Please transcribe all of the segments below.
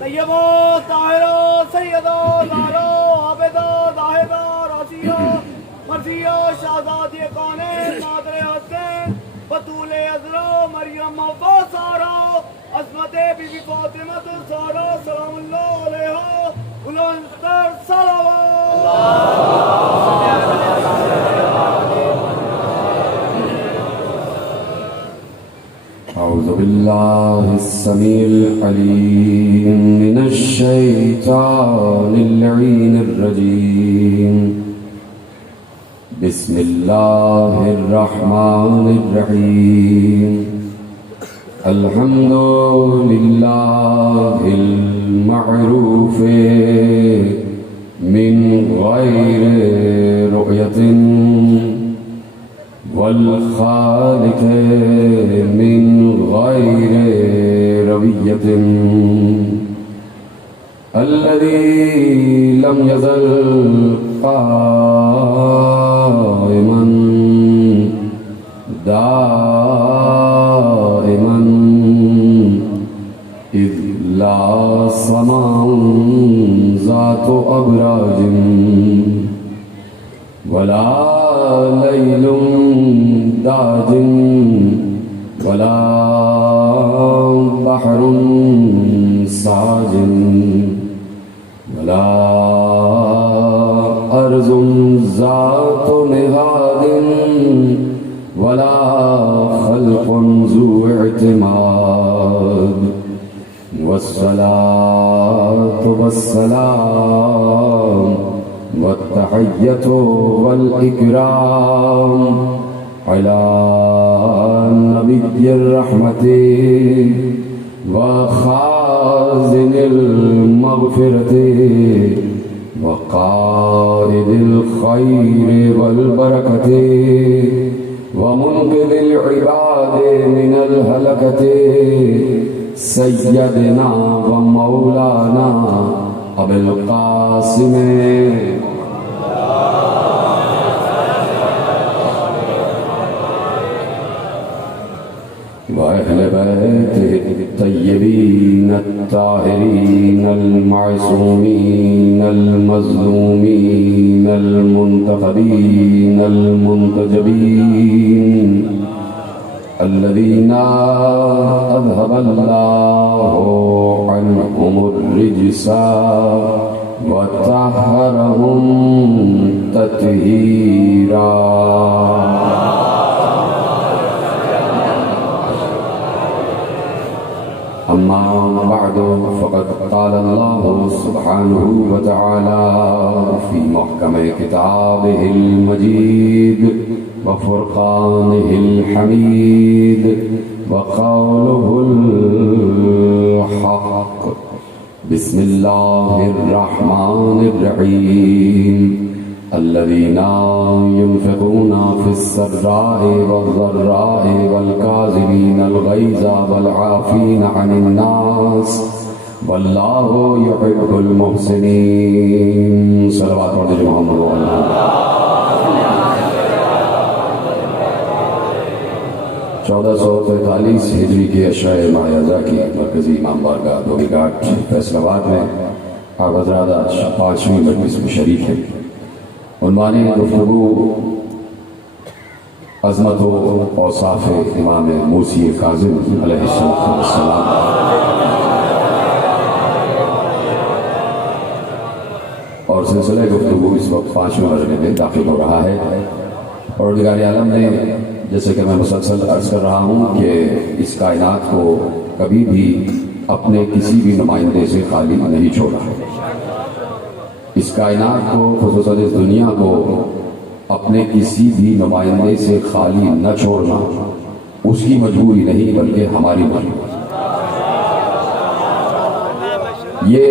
طیبہ طاہرہ سیدہ زہرا عابدہ زاہدہ راسیہ مرضیہ شہزادی کونین مادر حسین بطول عذرا مریم سارا عصمت بی بی فاطمہ سارا سلام اللہ علیہا بلند أعوذ بالله السميع العليم من الشيطان اللعين الرجيم بسم الله الرحمن الرحيم الحمد لله المعروف من غير رؤية والخالق من غير روية الذي لم يزل قائما دائما إذ لا سماء ذات أبراج ولا ليل داج ولا بحر ساج ولا أرض ذات نهاد ولا خلق ذو اعتماد والصلاة والسلام والتحية والإكرام على نبي الرحمة وخازن المغفرة وقائد الخير والبركة ومنقذ العباد من الهلكة سيدنا ومولانا أبي القاسم وأهل بيته الطيبين الطاهرين المعصومين المظلومين المنتخبين المنتجبين الذين أذهب الله عنهم الرجس وطهرهم تطهيرا أما بعد فقد قال الله سبحانه وتعالى في محكم كتابه المجيد وفرقانه الحميد وقوله الحق بسم الله الرحمن الرحيم الذين ينفقون في السراء والضراء والكاظمين الغيظ والعافين عن الناس والله يحب المحسنين صلوات محمد وعلى 1443 ہجری کے اشرۂ ماہ ازاں کی مرکزی امام بارگاہ دھوبی گھاٹ فیصل آباد میں آپ حضرات آج 5ویں مجلس میں شریک ہیں. عنوان گفتگو عظمت و اوصاف امام موسی کاظم علیہ السلام. اور سلسلہ گفتگو اس وقت 5ویں مرحلے میں داخل ہو رہا ہے. اور نگار عالم نے جیسے کہ میں مسلسل عرض کر رہا ہوں کہ اس کائنات کو کبھی بھی اپنے کسی بھی نمائندے سے خالی نہیں چھوڑا ہے. اس کائنات کو خصوصاً اس دنیا کو اپنے کسی بھی نمائندے سے خالی نہ چھوڑنا اس کی مجبوری نہیں بلکہ ہماری مجبوری. یہ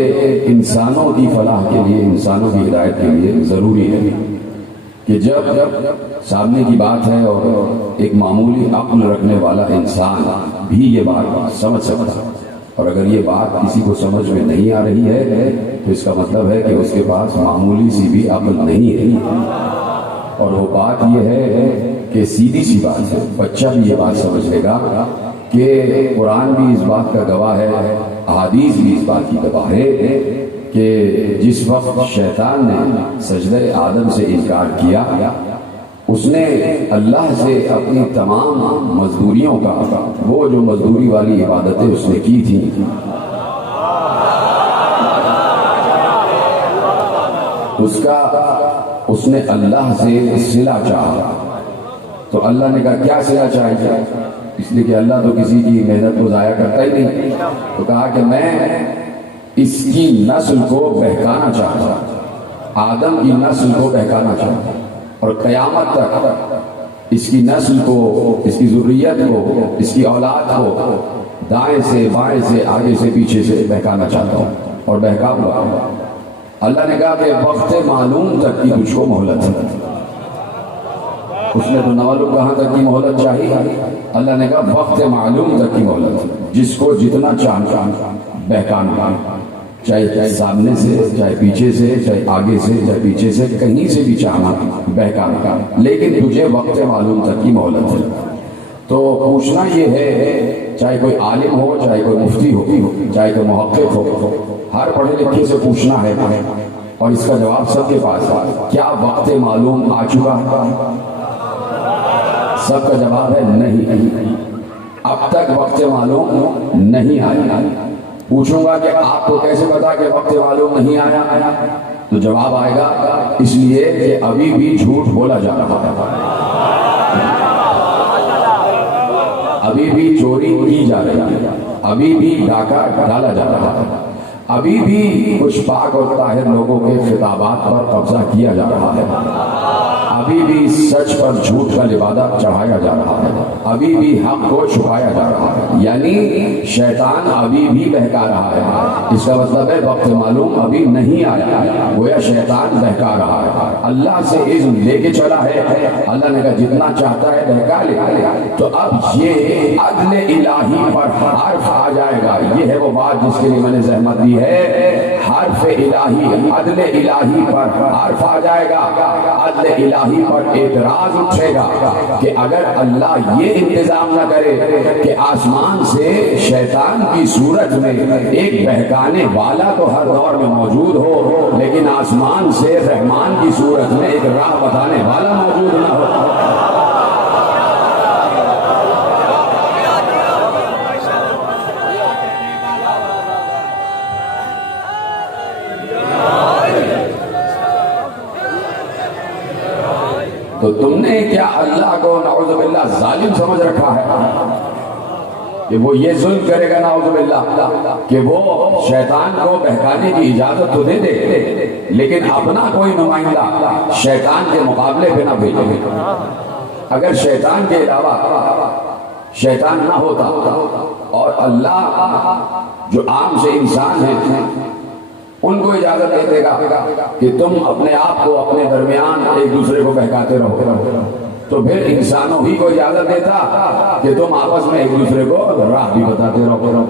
انسانوں کی فلاح کے لیے انسانوں کی ہدایت کے لیے ضروری ہے کہ جب سامنے کی بات ہے اور ایک معمولی عقل رکھنے والا انسان بھی یہ بات سمجھ سکتا ہے اور اگر یہ بات کسی کو سمجھ میں نہیں آ رہی ہے تو اس کا مطلب ہے کہ اس کے پاس معمولی سی بھی عقل نہیں ہے. اور وہ بات یہ ہے کہ سیدھی سی بات ہے, بچہ بھی یہ بات سمجھ لے گا کہ قرآن بھی اس بات کا گواہ ہے, احادیث بھی اس بات کی گواہ ہے کہ جس وقت شیطان نے سجدہ آدم سے انکار کیا، اس نے اللہ سے اپنی تمام مزدوریوں کا، وہ جو مزدوری والی عبادتیں اس نے کی تھیں، اس نے اللہ سے صلہ چاہا. تو اللہ نے کہا کیا صلہ چاہیے؟ اس لیے کہ اللہ تو کسی کی محنت کو ضائع کرتا ہی نہیں. تو کہا کہ میں اس کی نسل کو بہکانا چاہتا ہوں، آدم کی نسل کو بہکانا چاہتا ہوں، اور قیامت تک اس کی نسل کو، اس کی ذریت کو، اس کی اولاد کو دائیں سے بائیں سے آگے سے پیچھے سے بہکانا چاہتا ہوں، اور بہکاؤں گا. اللہ نے کہا کہ وقت معلوم تک کی تجھ کو مہلت ہے. اس نے تو نوالو کہاں تک کی مہلت چاہیے؟ اللہ نے کہا وقت معلوم تک کی مہلت، جس کو جتنا چاہتا بہکانا، چاہے سامنے سے، چاہے پیچھے سے، چاہے آگے سے، چاہے پیچھے سے، کہیں سے بھی چاہنا بہکانا، لیکن تجھے وقت معلوم تک کی مہلت ہے. تو پوچھنا یہ ہے، چاہے کوئی عالم ہو، چاہے کوئی مفتی ہو، چاہے کوئی محقق ہو، ہر پڑھے لکھے سے پوچھنا ہے، اور اس کا جواب سب کے پاس ہے، کیا وقت معلوم آ چکا ہے؟ سب کا جواب ہے نہیں، اب تک وقت معلوم نہیں آیا. پوچھوں گا کہ آپ کو کیسے پتا کہ وقت معلوم نہیں آیا؟ تو جواب آئے گا اس لیے کہ ابھی بھی جھوٹ بولا جا رہا ہے، ابھی بھی چوری کی جا رہی ہے، ابھی بھی ڈاکہ ڈالا جا رہا ہے، ابھی بھی کچھ پاک اور طاہر لوگوں کے خطابات پر قبضہ کیا جا رہا ہے، ابھی بھی سچ پر جھوٹ کا لبادہ چڑھایا جا رہا ہے، ابھی بھی حق کو چھپایا جا رہا ہے. یعنی شیطان ابھی بھی بہکا رہا ہے. اس کا مطلب ہے وقت معلوم ابھی نہیں آیا، گویا شیطان بہکا رہا ہے. اللہ سے اذن لے کے چلا ہے، اللہ نے کہا جتنا چاہتا ہے بہکا لے. تو اب یہ عدل الہی پر حرف آ جائے گا. یہ ہے وہ بات جس کے لیے میں نے زحمت دی ہے. حرف الہی، عدل الہی پر حرف آ جائے گا. عدل الہی پر اعتراض اٹھے گا کہ اگر اللہ یہ انتظام نہ کرے کہ آسمان سے شیطان کی صورت میں ایک بہکانے والا تو ہر دور میں موجود ہو، لیکن آسمان سے رحمان کی صورت میں ایک راہ بتانے والا موجود نہ ہو. تو تم نے کیا اللہ کو نعوذ باللہ ظالم سمجھ رکھا ہے کہ وہ یہ ظلم کرے گا نعوذ باللہ کہ وہ شیطان کو بہکانے کی اجازت تو دے دے لیکن اپنا کوئی نمائندہ شیطان کے مقابلے پہ نہ بھیجے. اگر شیطان کے علاوہ شیطان نہ ہوتا اور اللہ جو عام سے انسان ہیں ان کو اجازت دے دے گا کہ تم اپنے آپ کو اپنے درمیان ایک دوسرے کو بہکاتے رہو، تو پھر انسانوں ہی کو اجازت دیتا کہ تم آپس میں ایک دوسرے کو راہ بھی بتاتے رہو.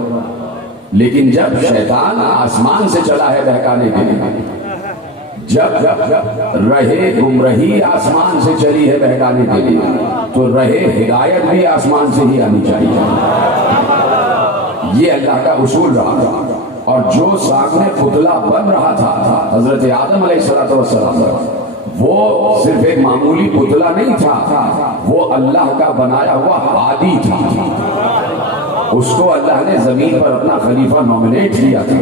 لیکن جب شیطان آسمان سے چلا ہے بہکانے کے لیے، جب رہے گمراہی آسمان سے چلی ہے بہکانے کے لیے، تو رہے ہدایت بھی آسمان سے ہی آنی چاہیے. یہ اللہ کا اصول رہا. اور جو سامنے پتلا بن رہا تھا حضرت آدم علیہ السلام، وہ صرف ایک معمولی پتلا نہیں تھا، وہ اللہ کا بنایا ہوا ہادی تھا. اس کو اللہ نے زمین پر اپنا خلیفہ نومینیٹ کیا تھا،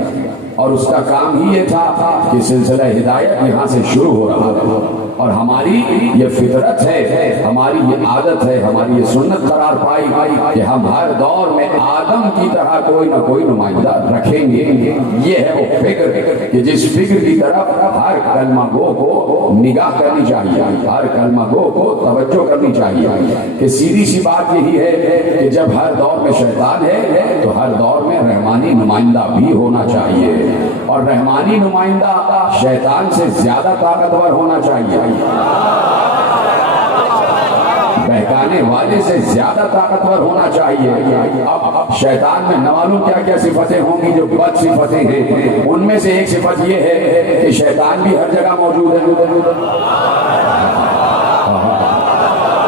اور اس کا کام ہی یہ تھا کہ سلسلہ ہدایت یہاں سے شروع ہو رہا ہے. اور ہماری یہ فطرت ہے، ہماری یہ عادت ہے، ہماری یہ سنت قرار پائی کہ ہم ہر دور میں آدم کی طرح کوئی نہ کوئی نمائندہ رکھیں گے. یہ ہے وہ فکر کہ جس فکر کی طرف ہر کلمہ گو کو نگاہ کرنی چاہیے، ہر کلمہ گو کو توجہ کرنی چاہیے. کہ سیدھی سی بات یہی ہے کہ جب ہر دور میں شیطان ہے تو ہر دور میں رحمانی نمائندہ بھی ہونا چاہیے، اور رحمانی نمائندہ شیطان سے زیادہ طاقتور ہونا چاہیے، بہکانے والے سے زیادہ طاقتور ہونا چاہیے. اب شیطان میں نہ معلوم کیا کیا صفتیں ہوں گی جو بد صفتیں ہیں. ان میں سے ایک صفت یہ ہے کہ شیطان بھی ہر جگہ موجود ہے.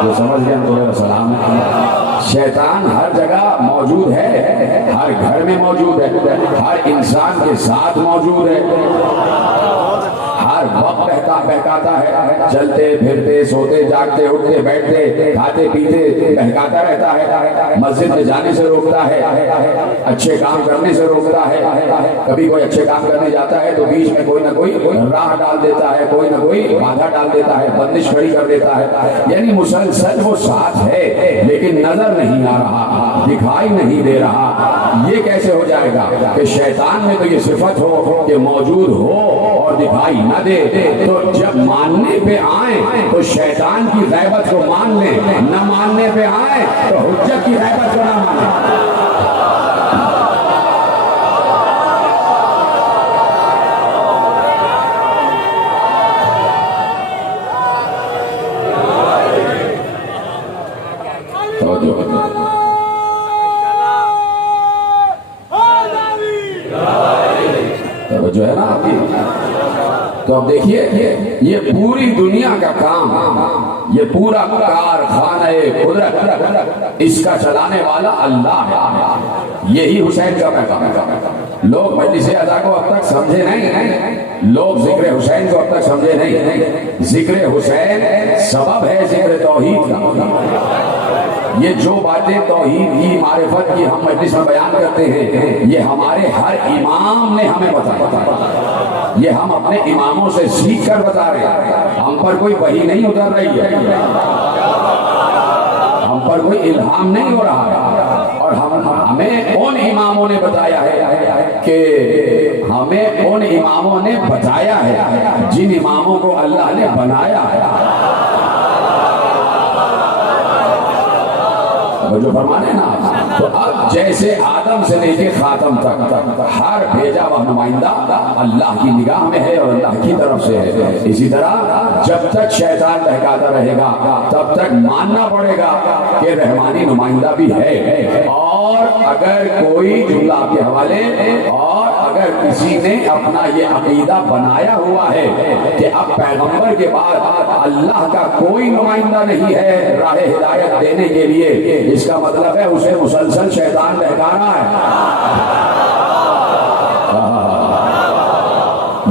جو سمجھ گئے تو میرا سلام ہے. شیطان ہر جگہ موجود ہے، ہر گھر میں موجود ہے، ہر انسان کے ساتھ موجود ہے، ہر وقت بہکاتا ہے، چلتے پھرتے سوتے جاگتے اٹھتے بیٹھتے کھاتے پیتے بہکاتا رہتا ہے، مسجد میں جانے سے روکتا ہے، اچھے کام کرنے سے روکتا ہے، کبھی کوئی اچھے کام کرنے جاتا ہے تو بیچ میں کوئی نہ کوئی راہ ڈال دیتا ہے، کوئی نہ کوئی بادھا ڈال دیتا ہے، بندش کھڑی کر دیتا ہے، یعنی مسلسل وہ ساتھ ہے لیکن نظر نہیں آ رہا، دکھائی نہیں دے رہا۔ یہ کیسے ہو جائے گا کہ شیطان میں تو یہ صفت ہو کہ موجود ہو اور دکھائی نہ دے، تو جب ماننے پہ آئیں تو شیطان کی غیبت کو مان لیں، نہ ماننے پہ آئیں تو حجت کی غیبت کو نہ مانیں۔ جو ہے نا آپ کی، تو اب دیکھیے یہ پوری دنیا کا کام، یہ پورا کارخانہ قدرت، اس کا چلانے والا اللہ ہے۔ یہی حسین کا پیغام ہے۔ لوگ مجلس اعزا کو اب تک سمجھے نہیں، لوگ ذکر حسین کو اب تک سمجھے نہیں۔ ذکر حسین سبب ہے ذکر توحید کا۔ یہ جو باتیں توحید کی معرفت کی ہم مجلس میں بیان کرتے ہیں، یہ ہمارے ہر امام نے ہمیں بتایا، یہ ہم اپنے اماموں سے سیکھ کر بتا رہے ہیں۔ ہم پر کوئی وحی نہیں اتر رہی ہے، ہم پر کوئی الہام نہیں ہو رہا ہے، اور ہمیں ان اماموں نے بتایا ہے کہ ہمیں ان اماموں نے بتایا ہے جن اماموں کو اللہ نے بنایا ہے۔ جو فرمانے نا، تو اب جیسے آدم سے لے کے خاتم تک ہر بھیجا ہوا نمائندہ اللہ کی نگاہ میں ہے اور اللہ کی طرف سے ہے، اسی طرح جب تک شیطان بہکاتا رہے گا تب تک ماننا پڑے گا کہ رحمانی نمائندہ بھی ہے۔ اور اگر کوئی جملہ آپ کے حوالے، اور اگر کسی نے اپنا یہ عقیدہ بنایا ہوا ہے کہ اب پیغمبر کے بعد اللہ کا کوئی نمائندہ نہیں ہے راہ ہدایت دینے کے لیے، اس کا مطلب ہے اسے مسلسل شیطان بہکانا ہے۔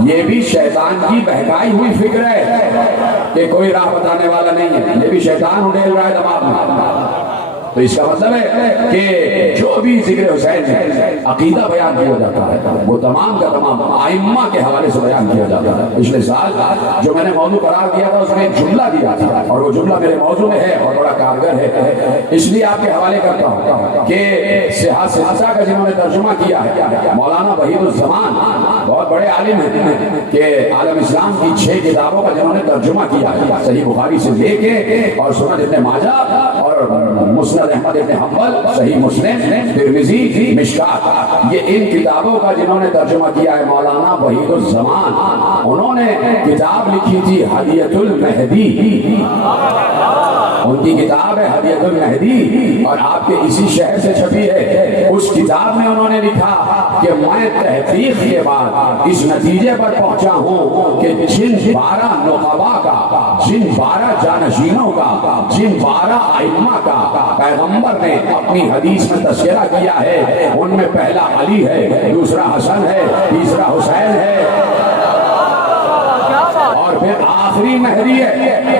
یہ بھی شیطان کی بہکائی ہوئی فکر ہے کہ کوئی راہ بتانے والا نہیں ہے، یہ بھی شیطان اڑیل رہا ہے دماغ میں۔ تو اس کا مطلب ہے کہ جو بھی ذکر حسین ہے عقیدہ بیان کیا جاتا ہے وہ تمام کا تمام ائمہ کے حوالے سے بیان کیا جاتا ہے۔ پچھلے سال جو میں نے موضوع قرار دیا تھا اس میں ایک جملہ دیا تھا، اور وہ جملہ میرے موضوع میں ہے اور بڑا کارگر ہے، اس لیے آپ کے حوالے کرتا ہوں کہ صحت سیاسہ کا جنہوں نے ترجمہ کیا ہے مولانا وحید الزمان، بہت بڑے عالم ہیں کہ عالم اسلام کی 6 کتابوں کا جنہوں نے ترجمہ کیا ہے، صحیح بخاری سے لے کے اور سنن ابن ماجہ اور مسند احمد ابن حنبل، صحیح مسلم، ترمذی، مشکات، یہ ان کتابوں کا جنہوں نے ترجمہ کیا ہے مولانا وحید الزمان۔ انہوں نے کتاب لکھی تھی ہدیۃ المہدی، ان کی کتاب ہے ہدیۃ المہدی، اور آپ کے اسی شہر سے چھپی ہے۔ اس کتاب میں انہوں نے لکھا کہ میں تحقیق کے بعد اس نتیجے پر پہنچا ہوں کہ جن 12 نقبا کا، جن 12 جانشینوں کا، جن 12 ائمہ کا پیغمبر نے اپنی حدیث میں تذکرہ کیا ہے، ان میں پہلا علی ہے، دوسرا حسن ہے، تیسرا حسین ہے، اور پھر آخری مہدی ہے۔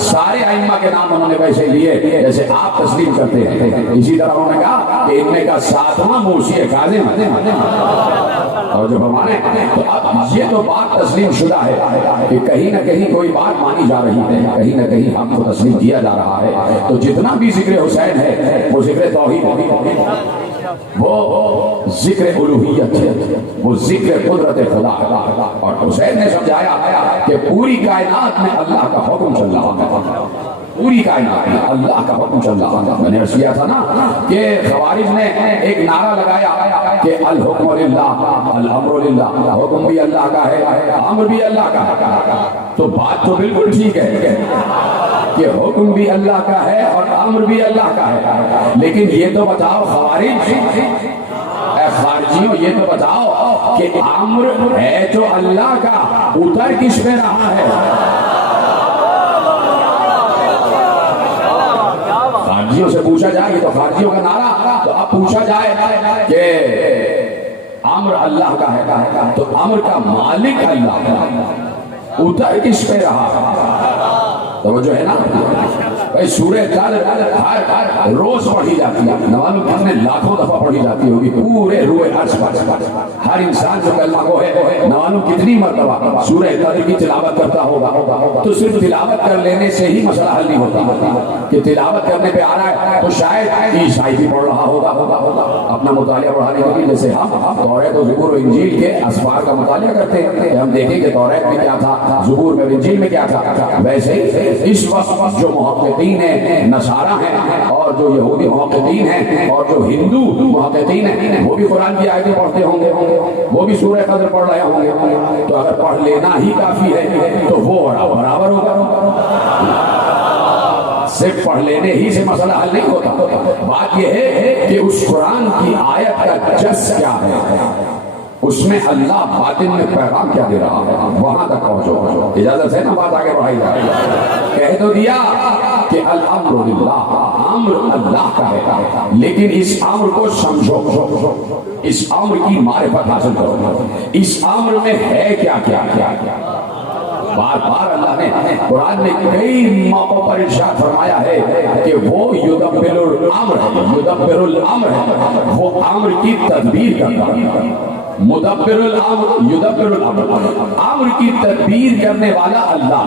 سارے ائمہ کے نام انہوں نے ویسے لیے جیسے آپ تسلیم کرتے ہیں، اسی طرح انہوں نے کہا کہ ان میں کا 7واں موسی کاظم ہے، اور جو فرمانے تو اب یہ تو بات تسلیم شدہ ہے کہ کہیں نہ کہیں کوئی بات مانی جا رہی ہے، کہیں نہ کہیں ہم کو تسلیم کیا جا رہا ہے۔ تو جتنا بھی ذکر حسین ہے وہ ذکر توحید ہے، وہ ذکر الوہیت ہے، وہ ذکر قدرت خدا ہے۔ اور حسین نے سمجھایا کہ پوری کائنات میں اللہ کا حکم چل رہا ہے، پوری کائنات میں اللہ کا حکم چل رہا ہے۔ میں نے عرض کیا تھا نا کہ خوارج نے ایک نعرہ لگایا کہ الحکم للہ الامر للہ، حکم بھی اللہ کا ہے، امر بھی اللہ کا ہے۔ تو بات تو بالکل ٹھیک ہے کہ حکم بھی اللہ کا ہے اور امر بھی اللہ کا ہے، لیکن یہ تو بتاؤ خوارج، اے خارجیوں یہ تو بتاؤ کہ امر ہے تو اللہ کا، اتر کس پہ رہا ہے؟ خارجیوں سے پوچھا جائے تو خارجیوں کا نعرہ، تو اب پوچھا جائے کہ امر اللہ کا ہے تو امر کا مالک اللہ ہے، اتر کس پہ رہا؟ توجہ ہے نا بھائی؟ سورہ قدر ہر روز پڑھی جاتی ہے، نوالوں کتنے لاکھوں دفعہ پڑھی جاتی ہوگی پورے روئے عرض پر۔ ہر انسان جو کلمہ گو ہے نوالوں کتنی مرتبہ سورہ قدر کی تلاوت کرتا ہوگا، تو صرف تلاوت کر لینے سے ہی مسئلہ حل نہیں ہوتا کہ تلاوت کرنے پہ آ رہا ہے تو شاید عیسائی بھی پڑھ رہا ہوگا اپنا مطالعہ بڑھانے کے لیے، جیسے ہم توریت و زبور و انجیل کے اسفار کا مطالعہ کرتے ہیں کہ ہم دیکھیں کہ توریت میں کیا تھا، زبور میں، انجیل میں کیا تھا۔ ویسے اس وقت جو محققین نصارہ ہیں اور جو یہودی محققین ہیں اور جو ہندو محققین ہیں وہ بھی قرآن کی آیتیں پڑھتے ہوں گے، وہ بھی سورہ قدر پڑھ رہے ہوں گے، تو اگر پڑھ لینا ہی کافی ہے تو وہ برابر ہوگا۔ صرف پڑھ لینے ہی سے مسئلہ حل نہیں ہوتا، بات یہ ہے کہ اس قرآن کی آیت کا جس کیا ہے، اس میں اللہ باطن میں پیغام کیا دے رہا ہے، وہاں تک پہنچو۔ اجازت ہے نا بات آگے بڑھائی جائے؟ کہہ تو دیا کہ الامر للہ، امر اللہ کا ہے، لیکن اس امر کو سمجھو، اس امر کی معرفت حاصل کرو، اس امر میں ہے کیا کیا کیا کیا۔ بار بار اللہ نے قرآن میں کئی موقعوں پر ارشاد فرمایا ہے کہ وہ یدبر الامر ہے، یدبر الامر ہے، وہ امر کی تدبیر کرتا ہے۔ مدبر الامر، یدبر الامر، امر کی تدبیر کرنے والا اللہ،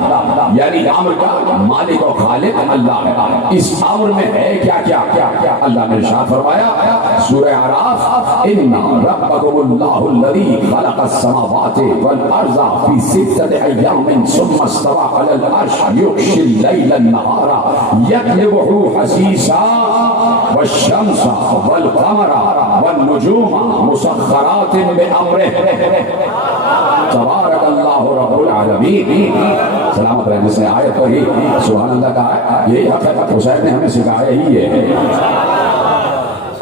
یعنی امر کا مالک و خالق اللہ ہے۔ اس امر میں ہے کیا کیا کیا؟ اللہ نے ارشاد فرمایا سورہ اعراف، ان ربکم اللہ الذی خلق السماوات والارض فی ستۃ ایام ثم استوى علی العرش یغشی اللیل النہار یطلبہ حثیثا والشمس والقمر والنجوم مسخرات بأمره تبارک اللہ رب العالمین۔ سلامت رہے جس نے آیت پڑھی سبحان اللہ کا ہے، یہی حقیقت حسین نے ہمیں سکھایا ہی ہے۔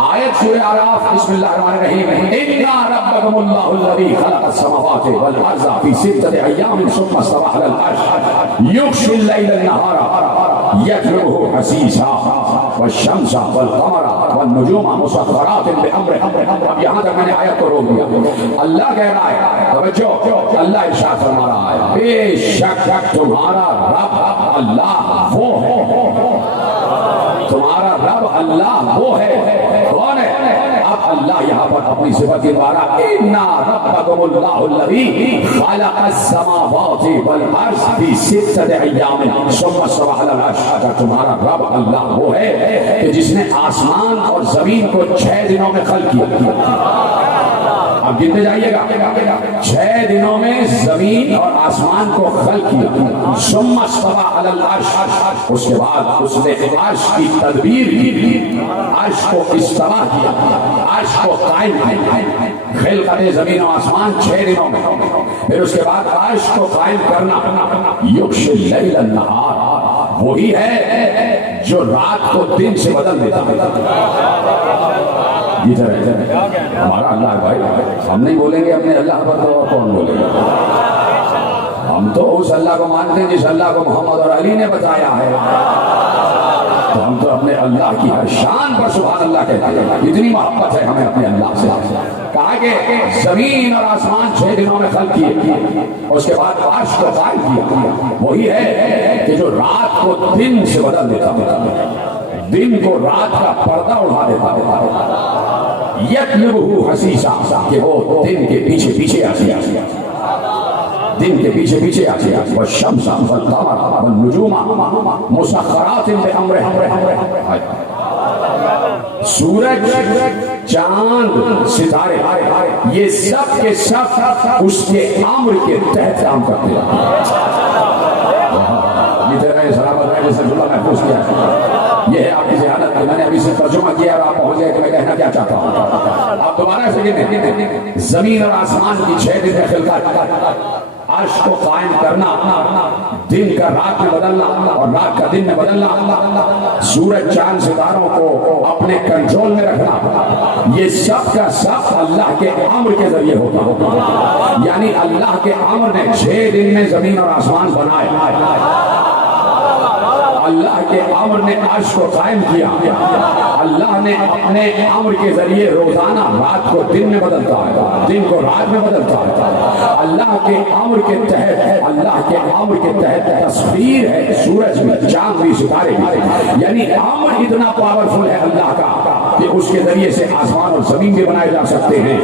آیت سورہ اعراف، بسم اللہ الرحمن الرحیم، اِنَّا رَبَّكُمُ اللَّهُ الَّذِي خَلَقَ السَّمَاوَاتِ وَالْأَرْضَ فِي سِتَّةِ أَيَّامٍ ثُمَّ اسْتَوَىٰ عَلَى الْعَرْشِ يُغْشِي اللَّيْلَ النَّهَارَ يَطْلُبُهُ حَثِيثًا والشمس والقمر والنجوم مسخرات بأمره۔ اب یہاں تک میں نے آیت کو روک دیا۔ اللہ کہہ رہا ہے، توجہ، اللہ ارشاد فرما رہا ہے بے شک تمہارا رب اللہ وہ ہے، تمہارا رب اللہ وہ ہے، کون ہے؟ اب اللہ یہاں پر اپنی صفت کے دوارا اِنَّا رَبَّكُمُ اللَّهُ الَّذِي خَلَقَ السَّمَاوَاتِ وَالْأَرْضَ فِي سِتَّةِ أَيَّامٍ ثُمَّ اسْتَوَىٰ عَلَى الْعَرْشِ۔ اگر تمہارا رب اللہ وہ ہے کہ جس نے آسمان اور زمین کو 6 دنوں میں خلق کیا۔ اب گنتے جائیے گا، 6 دنوں میں زمین اور آسمان کو خلق کیا، ثم استوى علی العرش، اس کے بعد اس نے عرش کی تدبیر کی، عرش کو استوا کیا، عرش کو قائم کیا۔ خلقت زمین و آسمان 6 دنوں میں، پھر اس کے بعد عرش کو قائم کرنا۔ یغشی اللیل النہار، وہی ہے جو رات کو دن سے بدل دیتا ہے۔ ہمارا اللہ ہے بھائی، ہم نہیں بولیں گے اپنے اللہ پر تو اور کون بولے گا؟ ہم تو اس اللہ کو مانتے ہیں جس اللہ کو محمد اور علی نے بتایا ہے، تو ہم تو اپنے اللہ کی ہر شان پر سبحان اللہ کہتے ہیں۔ اتنی محبت ہے ہمیں اپنے اللہ سے۔ کہا کہ زمین اور آسمان 6 دنوں میں خلق کیے، اس کے بعد عرش کو قائم کیا، وہی ہے کہ جو رات کو دن سے بدل دیتا ہے، دن کو رات کا پردہ اٹھا دیتا ہے۔ یطلبہ حثیثا، کہ وہ دن کے پیچھے پیچھے آتی ہے، دن کے پیچھے پیچھے آتی ہے۔ والشمس والقمر والنجوم مسخرات بأمرہ، سورج، چاند، ستارے، یہ سب کے سب اس کے امر کے تحت کام کرتے ہیں۔ سلامت رہے جیسے جملہ محفوظ کیا، یہ ہے آپ کی ذہانت میں، میں نے ابھی سے ترجمہ کیا اور آپ پہنچ گئے کہ میں کہنا کیا چاہتا ہوں۔ آپ دوبارہ سے کہتے، زمین اور آسمان کی 6 دن میں خلقت، عرش کو قائم کرنا، دن کا رات میں بدلنا اور رات کا دن میں بدلنا، سورج چاند ستاروں کو اپنے کنٹرول میں رکھنا، یہ سب کا سب اللہ کے امر کے ذریعے ہوتا، یعنی اللہ کے امر نے 6 دن میں زمین اور آسمان بنائے۔ اللہ کے امر نے عرش کو قائم کیا. اللہ نے اپنے امر کے ذریعے روزانہ رات کو دن میں بدلتا ہے, دن کو رات میں بدلتا ہے. اللہ کے امر کے تحت, اللہ کے امر کے تحت تصویر ہے سورج میں, چاند بھی, ستارے بھی. یعنی امر اتنا پاورفل ہے اللہ کا کہ اس کے ذریعے سے آسمان اور زمین بھی بنائے جا سکتے ہیں,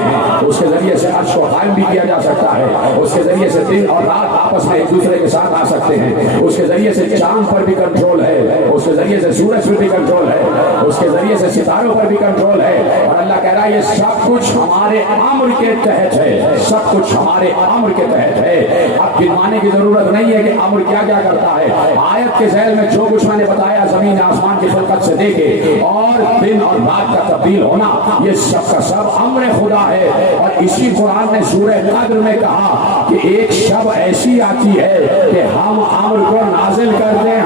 اس کے ذریعے سے عرش کو قائم بھی کیا جا سکتا ہے, اس کے ذریعے سے دن اور رات آپس میں ایک دوسرے کے ساتھ آ سکتے ہیں, اس کے ذریعے سے چاند پر بھی کنٹرول ہے, اس کے ذریعے سے سورج پر بھی کنٹرول ہے, اس کے ذریعے سے ستاروں پر بھی کنٹرول ہے. اور اللہ کہہ رہا ہے یہ سب کچھ ہمارے امر کے تحت ہے, سب کچھ ہمارے امر کے تحت ہے. اب گنوانے کی ضرورت نہیں ہے کہ امر کیا کیا کرتا ہے. آیت کے ذیل میں جو کچھ میں نے بتایا زمین آسمان کی خلقت سے دے کے اور دن اور رات کا تبدیل ہونا, یہ سب کا سب امر خدا ہے. اور اسی قرآن نے سورہ قدر میں کہا کہ ایک شب ایسی آتی ہے کہ ہم امر کو نازل کرتے ہیں.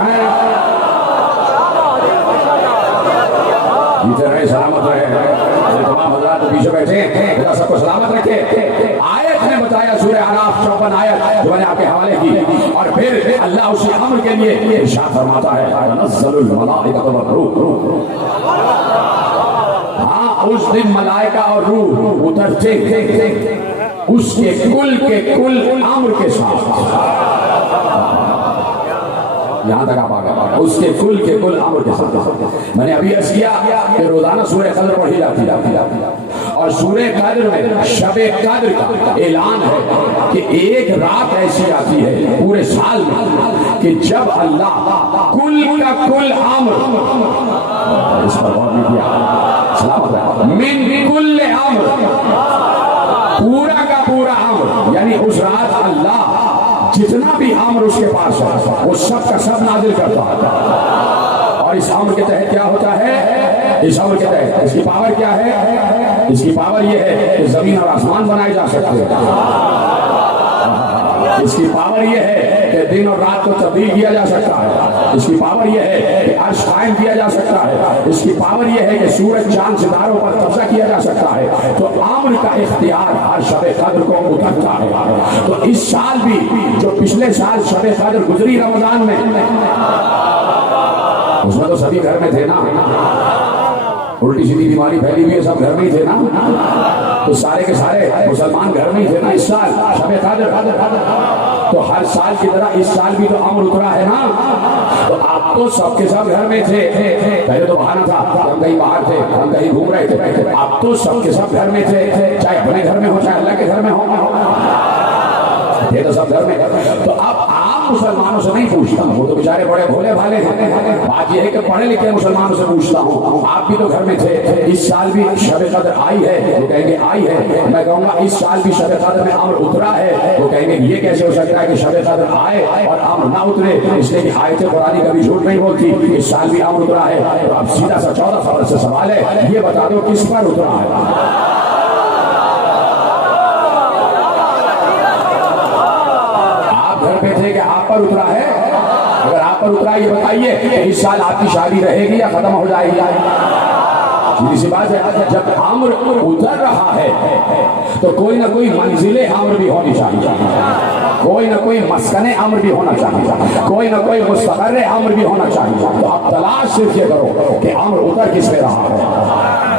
سلامت رہے تمام حضرات پیچھے بیٹھے ہیں, خدا سب کو سلامت رکھے. آیت نے بتایا سورہ اعراف 54 آیت جو میں نے آپ کے حوالے کی, اور پھر اللہ اسی امر کے لیے ارشاد فرماتا ہے تنزل الملائکۃ والروح. ہاں اس دن ملائکہ اور روح اترتے تھے اس کے کل امر کے ساتھ. یہاں تک آپ آگے اس کے کل امر کے ساتھ. میں نے ابھی عرض کیا کہ روزانہ سورہ قدر پڑھی جاتی اور سورہ قدر میں شب قدر کا اعلان ہے کہ ایک رات ایسی آتی ہے پورے سال میں کہ جب اللہ کل کا کل امر, اس پر غور نہیں کیا, سلامت ہے, من کل امر, پورا کا پورا امر, یعنی اس رات اللہ جتنا بھی امر اس کے پاس ہے وہ سب کا سب نازل کرتا ہے. اور اس امر کے تحت کیا ہوتا ہے, اس امر کے تحت اس کی پاور کیا ہے, اس کی پاور یہ ہے کہ زمین اور آسمان بنائے جا سکتے ہیں. اس کی پاور یہ ہے کہ دن اور رات کو تبدیل کیا جا سکتا ہے. اس کی پاور یہ ہے کہ عرش قائم کیا جا سکتا ہے. اس کی پاور یہ ہے کہ سورج چاند ستاروں پر قبضہ کیا جا سکتا ہے. تو امر کا اختیار ہر شب قدر کو اترتا ہے. تو اس سال بھی جو پچھلے سال شب قدر گزری رمضان میں, اس میں تو سبھی گھر میں تھے نا, الٹی سیدھی بیماری پھیلی ہوئی ہے, سب گھر میں ہی تھے نا, تو سارے کے سارے مسلمان گھر میں ہی تھے نا اس سال شب قدر. تو ہر سال کی طرح اس سال بھی تو امر اترا ہے نا. تو آپ تو سب کے سب گھر میں تھے, پہلے تو بہانا تھا, ہم کہیں باہر تھے, ہم کہیں گھوم رہے تھے. آپ تو سب کے سب گھر میں تھے, چاہے اپنے گھر میں ہو چاہے اللہ کے گھر میں ہو, تھے تو سب گھر میں. تو اب عام مسلمانوں سے نہیں پوچھتا ہوں, وہ تو بیچارے بڑے بھولے بھالے ہیں. بات یہ ہے کہ پڑھے لکھے مسلمانوں سے پوچھتا ہوں, آپ بھی تو گھر میں تھے, اس سال بھی شب قدر آئی ہے, وہ کہیں گے آئی ہے. میں کہوں گا اس سال بھی شب قدر میں امر اترا ہے, وہ کہیں گے یہ کیسے ہو سکتا ہے کہ شب قدر آئے اور امر نہ اترے, اس لیے کہ آیت قرآن کبھی جھوٹ نہیں بولتی. اس سال بھی امر اترا ہے. تو اب سیدھا سا 14 سال سے سوال ہے, یہ بتا دو کس پر اترا ہے. کہ آپ پر اترا ہے, اگر آپ پر اترا یہ بتائیے کہ اس سال آپ کی شادی رہے گی یا ختم ہو جائے گی. سیدھی سی بات ہے, جب امر اتر رہا ہے تو کوئی نہ کوئی منزل امر بھی ہونی چاہیے, کوئی نہ کوئی مسکن امر بھی ہونا چاہیے, کوئی نہ کوئی مستقر امر بھی ہونا چاہیے. تو اب تلاش صرف یہ کرو کہ امر اتر کس پہ رہا ہے.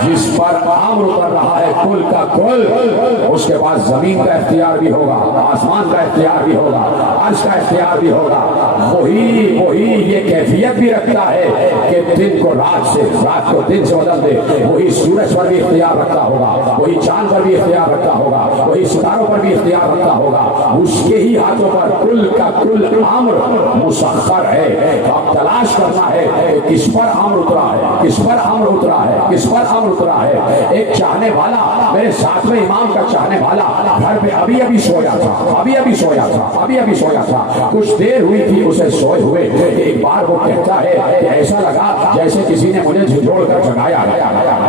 جس پر امر اتر رہا ہے کل کا کل, اس کے بعد زمین کا اختیار بھی ہوگا, آسمان کا اختیار بھی ہوگا, عرش کا اختیار بھی ہوگا. وہی یہ کیفیت بھی رکھتا ہے کہ دن کو رات سے, رات کو دن سے بدل دے. وہی سورج پر بھی اختیار رکھتا ہوگا, وہی چاند پر بھی اختیار رکھتا ہوگا, وہی ستاروں پر بھی اختیار رکھتا ہوگا. اس کے ہی ہاتھوں پر کل کا کل امر مسخر ہے. تو اب تلاش کرنا ہے کہ کس پر امر اترا ہے, کس پر امر اترا ہے, کس پر امر اترا ہے. ایک چاہنے والا, میرے ساتویں امام کا چاہنے والا گھر پہ ابھی سویا تھا, کچھ دیر ہوئی تھی اسے سوئے ہوئے. ایک بار وہ کہتا ہے کہ ایسا لگا جیسے کسی نے مجھے جھنجھوڑ کر جگایا.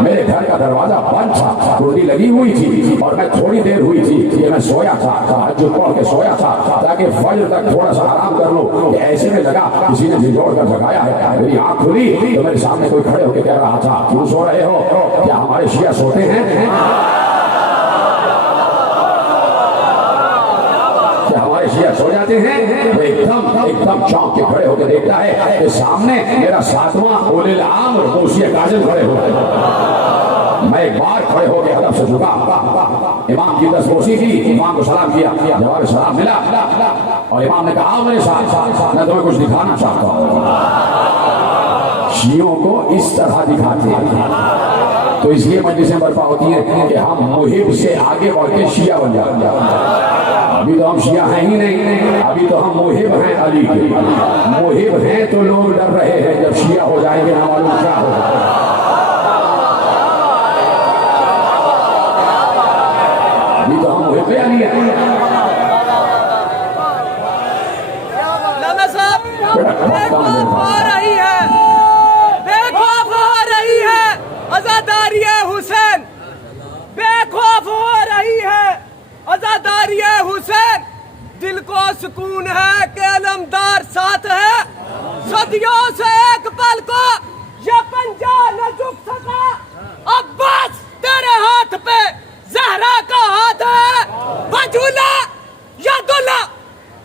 میرے گھر کا دروازہ بند تھا, کنڈی لگی ہوئی تھی, اور میں تھوڑی دیر ہوئی تھی کہ میں سویا تھا, تہجد پڑھ کے سویا تھا تاکہ فجر تک تھوڑا سا آرام کر لوں. کہ ایسے میں لگا کسی نے جھنجھوڑ کر جگایا ہے. میری آنکھ کھلی تو میرے سامنے کوئی کھڑے ہو کے کہہ رہا تھا, کیوں سو رہے ہو, کیا ہمارے شیعہ سوتے ہیں, کیا ہمارے شیعہ سو جاتے جاتے ہیں وہ ایک دم چونک کے کھڑے ہو کے دیکھتا ہے کہ سامنے میرا ساتواں اولي الامر غوث کاظم کھڑے ہو گئے. میں ایک بار کھڑے ہو کے ادب سے جھکا, امام کی دستبوسی کی, امام کو سلام کیا, جواب سلام ملا اور امام نے کہا میرے ساتھ میں تمہیں کچھ دکھانا چاہتا ہوں. شیعوں کو اس طرح دکھاتے ہیں, تو اس لیے مجلسیں برپا ہوتی ہیں کہ ہم محب سے آگے بڑھ کے شیعہ بن جاتے ہیں. ابھی تو ہم شیعہ ہیں ہی نہیں, ابھی تو ہم محب ہیں علی کے. محب ہیں تو لوگ ڈر رہے ہیں, جب شیعہ ہو جائیں گے نہ معلوم کیا ہوگا. ابھی تو ہم محب علی ہیں. لالا صاحب بے خوف ہو رہی ہے, بے خوف ہو رہی ہے عزاداری حسین, بے خوف ہو رہی ہے عزاداری حسین. دل کو سکون ہے کہ علمدار ساتھ ہے, صدیوں سے ایک پل کو یہ پنجہ نہ جھک سکا. عباس تیرے ہاتھ پہ زہرا کا ہاتھ ہے, بجولا یداللہ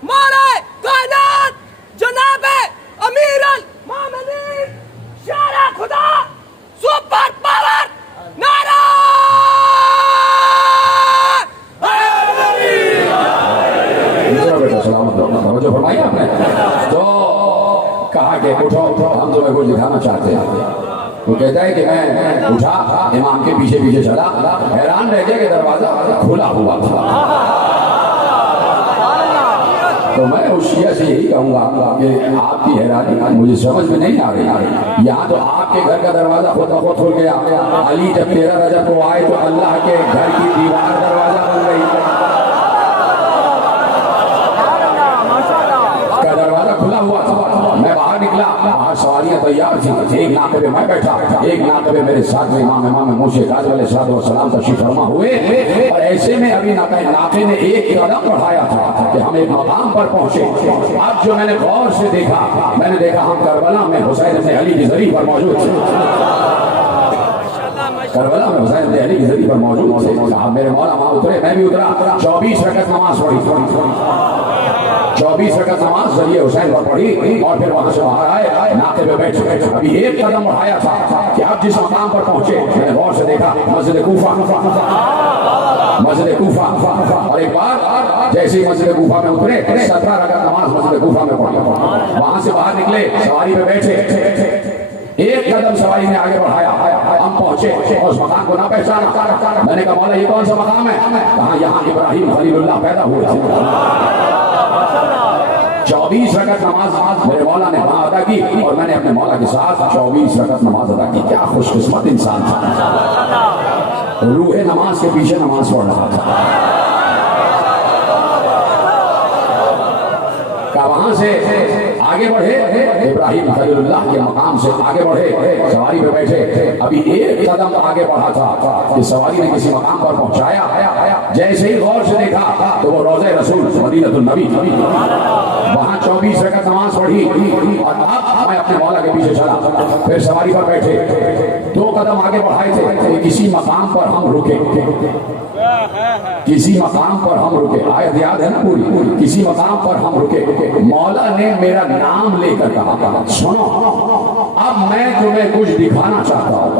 مولا کائنات جناب امیر المومنین شیر خدا سپر پاور نعرہ جو فرمایا آپ نے, تو کہا کہ اٹھو ہم تمہیں کچھ دکھانا چاہتے ہیں. وہ کہتا ہے کہ میں اٹھا, امام کے پیچھے پیچھے چلا, حیران رہ گیا کہ دروازہ کھلا ہوا تھا. تو میں اس شیعہ سے یہی کہوں گا کہ آپ کی حیرانی مجھے سمجھ میں نہیں آ رہی. یہاں تو آپ کے گھر کا دروازہ خود بخود کھل گیا. علی جب 13 رجب کو آئے تو اللہ کے گھر کی دیوار دروازہ بن گئی, کا دروازہ کھلا ہوا تھا. میں باہر نکلا, باہر سواریاں تیار تھیں. ایک ناقے پہ میں بیٹھا, ایک ناقے پہ میرے ساتھ میں امام موسی کاظم علیہ السلام تشریف فرما ہوئے. اور ایسے میں ابھی ناقے نے ایک قدم بڑھایا تھا کہ ہم ایک مقام پر پہنچے. اب جو میں نے غور سے دیکھا, میں نے دیکھا ہم کربلا میں حسین ابن علی کی زری پر موجود تھے. کربلا میں حسین ابن علی کی زری پر موجود تھے. میرے مولا وہاں اترے, میں بھی اترا. 24 رکعت نماز پڑھی, 24 رکعت نماز ذریعے حسین پر پڑھی, اور پھر وہاں سے باہر آئے, ناقے پہ بیٹھے. ابھی ایک قدم اٹھایا تھا کہ اب جس مقام پر پہنچے, میں نے غور سے دیکھا مسجد کوفہ, مسجد کوفہ. اور ایک بار جیسے ہی مسجد کوفہ میں اترے, 17 رکعت نماز مسجد کوفہ میں پڑھی. وہاں سے باہر نکلے, سواری پہ بیٹھے, ایک قدم سواری نے آگے بڑھایا, ہم پہنچے اور اس مقام کو نہ پہچانا. میں نے کہا مولا یہ کون سا مقام ہے؟ کہاں یہاں ابراہیم خلیل اللہ پیدا ہوئے تھے. 24 رکعت نماز میرے مولا نے وہاں ادا کی, اور میں نے اپنے مولا کے ساتھ 24 رکعت نماز ادا کی. کیا خوش قسمت انسان تھا, روح نماز کے پیچھے نماز پڑھ رہا تھا. وہاں سے آگے بڑھے, ابراہیم خلیل اللہ کے مقام سے آگے بڑھے, سواری پہ بیٹھے. ابھی ایک قدم آگے بڑھا تھا کہ سواری نے کسی مقام پر پہنچایا. جیسے ہی غور سے دیکھا تو وہ روضہ رسول مدینہ النبی, وہاں 24 رکعت نماز پڑھی. اور اب میں اپنے مولا کے پیچھے چلا, پھر سواری پر بیٹھے. 2 قدم آگے بڑھائے تھے, کسی مقام پر ہم رکے, کسی مقام پر ہم رکے. آیت یاد ہے نا پوری, کسی مقام پر ہم رکے. مولا نے میرا نام لے کر کہا, سنو اب میں تمہیں کچھ دکھانا چاہتا ہوں.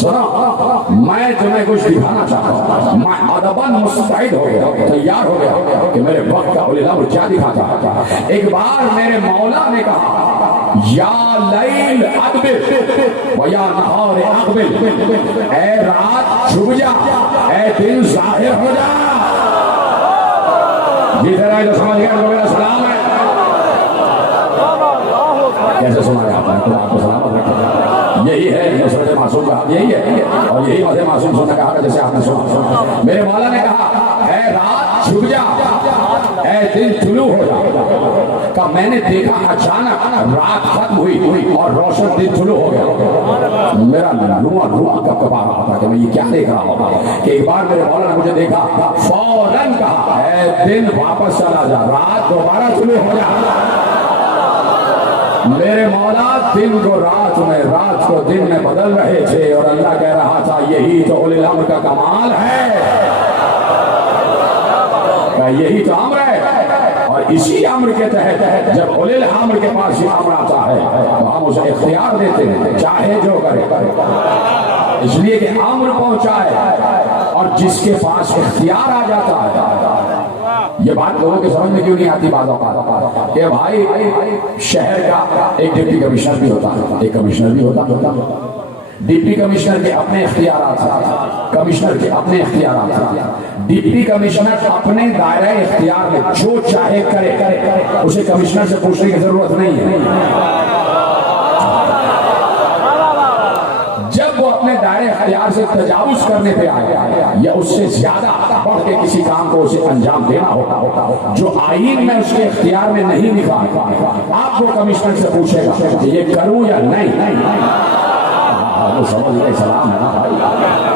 سنو میں تمہیں کچھ دکھانا چاہتا ہوں. میں ادباً مستعد ہو گیا, تیار ہو گیا کہ میرے وقت کا اولی الامر کیا دکھاتا. ایک بار میرے مولا نے کہا, یا لیل اقبل و یا نہار اقبل, اے رات چھپ جا, اے دن ظاہر ہو جا. جدھر آئے تو سمجھ گیا میرا سلام ہے. کیسے سنایا آپ نے, آپ کو سلامت رکھا. یہی ہے نصرت معصوم کا, یہی ہے, اور یہی مدح معصوم سننا کہا جیسے آپ نے سنا. میرے مولا نے کہا, اے رات چھپ جا, اے دن طلوع ہو جا. کہ میں نے دیکھا اچانک رات ختم ہوئی اور روشن دن طلوع ہو گیا. میرا روح کب کب آ رہا تھا کہ میں یہ کیا دیکھ رہا ہوں. کہ ایک بار میرے مولا نے مجھے دیکھا, فوراً کہا, اے دن واپس چلا جا, رات دوبارہ طلوع ہو جا. میرے مولا دن کو رات میں, رات کو دن میں بدل رہے تھے, اور اللہ کہہ رہا تھا یہی تو اولی الامر کا کمال ہے. یہی تو امر ہے، اور اسی امر کے تحت جب اولی الامر کے پاس یہ امر آتا ہے تو ہم اسے اختیار دیتے ہیں چاہے جو کرے، اس لیے کہ امر پہنچائے اور جس کے پاس اختیار آ جاتا ہے۔ یہ بات لوگوں کے سمجھ میں کیوں نہیں آتی بعض اوقات کہ بھائی شہر کا ایک ڈپٹی کمشنر بھی ہوتا ہے، ایک کمشنر بھی ہوتا ہے، ڈپٹی کمشنر کے اپنے اختیارات ہیں، کمشنر کے اپنے اختیارات ہیں، ڈپٹی کمشنر اپنے دائرہ اختیار میں جو چاہے کرے، اسے کمشنر سے پوچھنے کی ضرورت نہیں ہے۔ جب وہ اپنے دائرہ اختیار سے تجاوز کرنے پہ آئے یا اس سے زیادہ بڑھ کے کسی کام کو اسے انجام دینا ہوتا جو آئین میں اس کے اختیار میں نہیں لکھا، آپ وہ کمشنر سے پوچھے گا کہ یہ کروں یا نہیں۔ سلام ہے نا بھائی،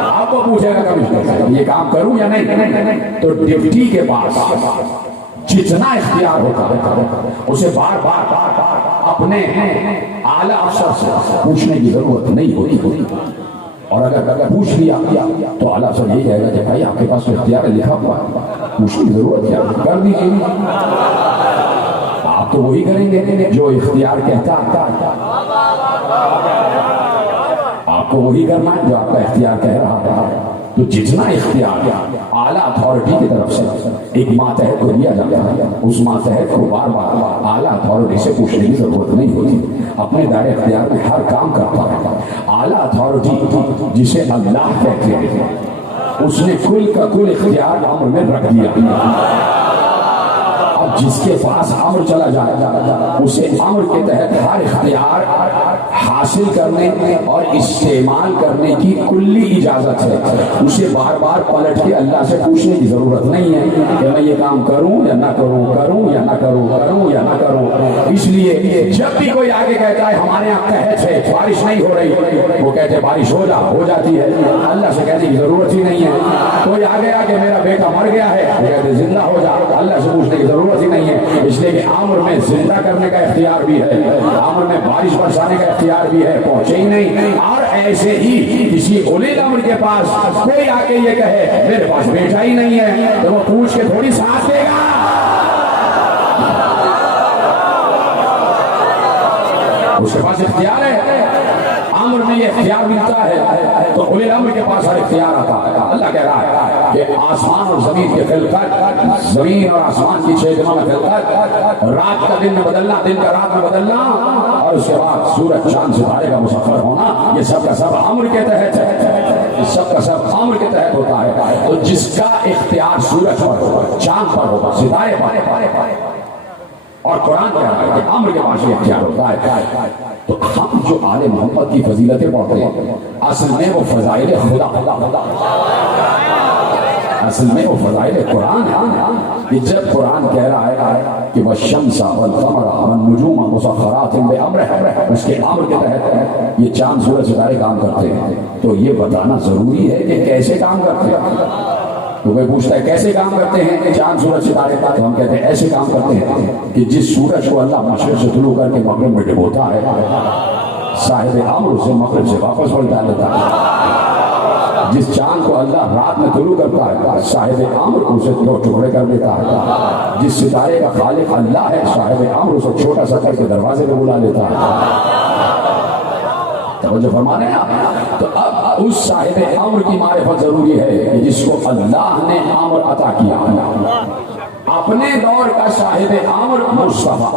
آپ کو پوچھے گا کمشنر سے یہ کام کروں یا نہیں۔ تو ڈپٹی کے پاس جتنا اختیار ہوتا ہے اسے بار بار اپنے اعلیٰ افسر سے پوچھنے کی ضرورت نہیں ہوتی، اور اگر پوچھ لیا تو اعلیٰ افسر یہی کہے گا کہ بھائی آپ کے پاس تو اختیار لکھا ہوا ہے، پوچھنے کی ضرورت کیا، کر دیجیے۔ آپ تو وہی کریں گے جو اختیار کہتا ہے، آپ کو وہی کرنا ہے جو آپ کا اختیار کہہ رہا ہے۔ تو جتنا اختیار اعلیٰ اتھارٹی کی طرف سے ایک ماتحت کو دیا جاتا ہے، اس ماتحت کو بار بار اعلیٰ اتھارٹی سے پوچھنے کی ضرورت نہیں ہوتی، اپنے دائرے اختیار میں ہر کام کرتا ہے۔ اعلیٰ اتھارٹی جسے اللہ کہتے ہیں اس نے کل کا کل اختیار امر میں رکھ دیا۔ اب جس کے پاس امر چلا جائے اسے امر کے تحت ہر اختیار حاصل کرنے اور استعمال کرنے کی کلی اجازت ہے، اسے بار بار پلٹ کے اللہ سے پوچھنے کی ضرورت نہیں ہے کہ میں یہ کام کروں یا نہ کروں، کروں یا نہ کروں، کروں یا نہ کروں۔ اس لیے جب بھی کوئی آگے کہتا ہے ہمارے یہاں قحط ہے، بارش نہیں ہو رہی، وہ کہتے بارش ہو جاتی ہے، اللہ سے کہنے کی ضرورت ہی نہیں ہے۔ کوئی آگے آگے میرا بیٹا مر گیا ہے، وہ کہتے زندہ ہو جا، اللہ سے پوچھنے کی ضرورت ہی نہیں ہے۔ اس لیے کہ امر میں زندہ کرنے کا اختیار بھی ہے، امر میں بارش برسانے کا اختیار بھی ہے، پہنچے ہی نہیں۔ اور ایسے ہی کسی اولی الامر کے پاس کوئی آ کے یہ کہے میرے پاس بیٹا ہی نہیں ہے، تو وہ پوچھ کے تھوڑی ساتھ دے گا۔ اس کے پاس اختیار ہے، امر میں یہ اختیار ملتا ہے تو اولی الامر کے پاس ہر اختیار آتا ہے۔ اللہ کہہ رہا ہے کہ آسمان اور زمین کی خلقت، زمین اور آسمان کی 6 دنوں میں خلقت، رات کا دن میں بدلنا، دن کا رات میں بدلنا، اور اس کے بعد سورج چاند ستارے کا مسخر ہونا، یہ سب کا سب امر کے تحت ہے، یہ سب کا سب امر کے تحت ہوتا ہے۔ تو جس کا اختیار سورج پر ہوگا، چاند پر ہوگا، ستارے پر، اور قرآن کہہ رہا ہے کہ امر کے پاس یہ اختیار ہوتا ہے۔ تو ہم جو آل محمد کی فضیلتیں پڑھتے ہیں اصل میں وہ فضائل خدا، اصل میں وہ فضائل قرآن ہے کہ جب قرآن کہہ رہا ہے کہ والشمس والقمر والنجوم مسخرات بامرہ، اس کے امر کے تحت یہ چاند سورج ستارے کام کرتے ہیں، تو یہ بتانا ضروری ہے کہ کیسے کام کرتے ہیں۔ تو کوئی پوچھتا ہے کیسے کام کرتے ہیں چاند سورج ستارے کا، تو ہم کہتے ہیں ایسے کام کرتے ہیں کہ جس سورج کو اللہ مشرق سے طلوع کر کے مغرب میں ڈبوتا ہے، صاحب امر اسے مغرب سے واپس پلٹا لیتا ہے۔ جس چاند کو اللہ رات میں طلوع کرتا ہے، صاحب امر اسے 2 ٹکڑے کر دیتا ہے۔ جس ستارے کا خالق اللہ ہے، صاحب امر اسے چھوٹا سا کر کے دروازے میں بلا لیتا ہے۔ توجہ فرما رہے ہیں آپ؟ تو اب اس صاحب امر کی معرفت ضروری ہے کہ جس کو اللہ نے امر عطا کیا، اپنے دور کا صاحب امر مصطفیٰ،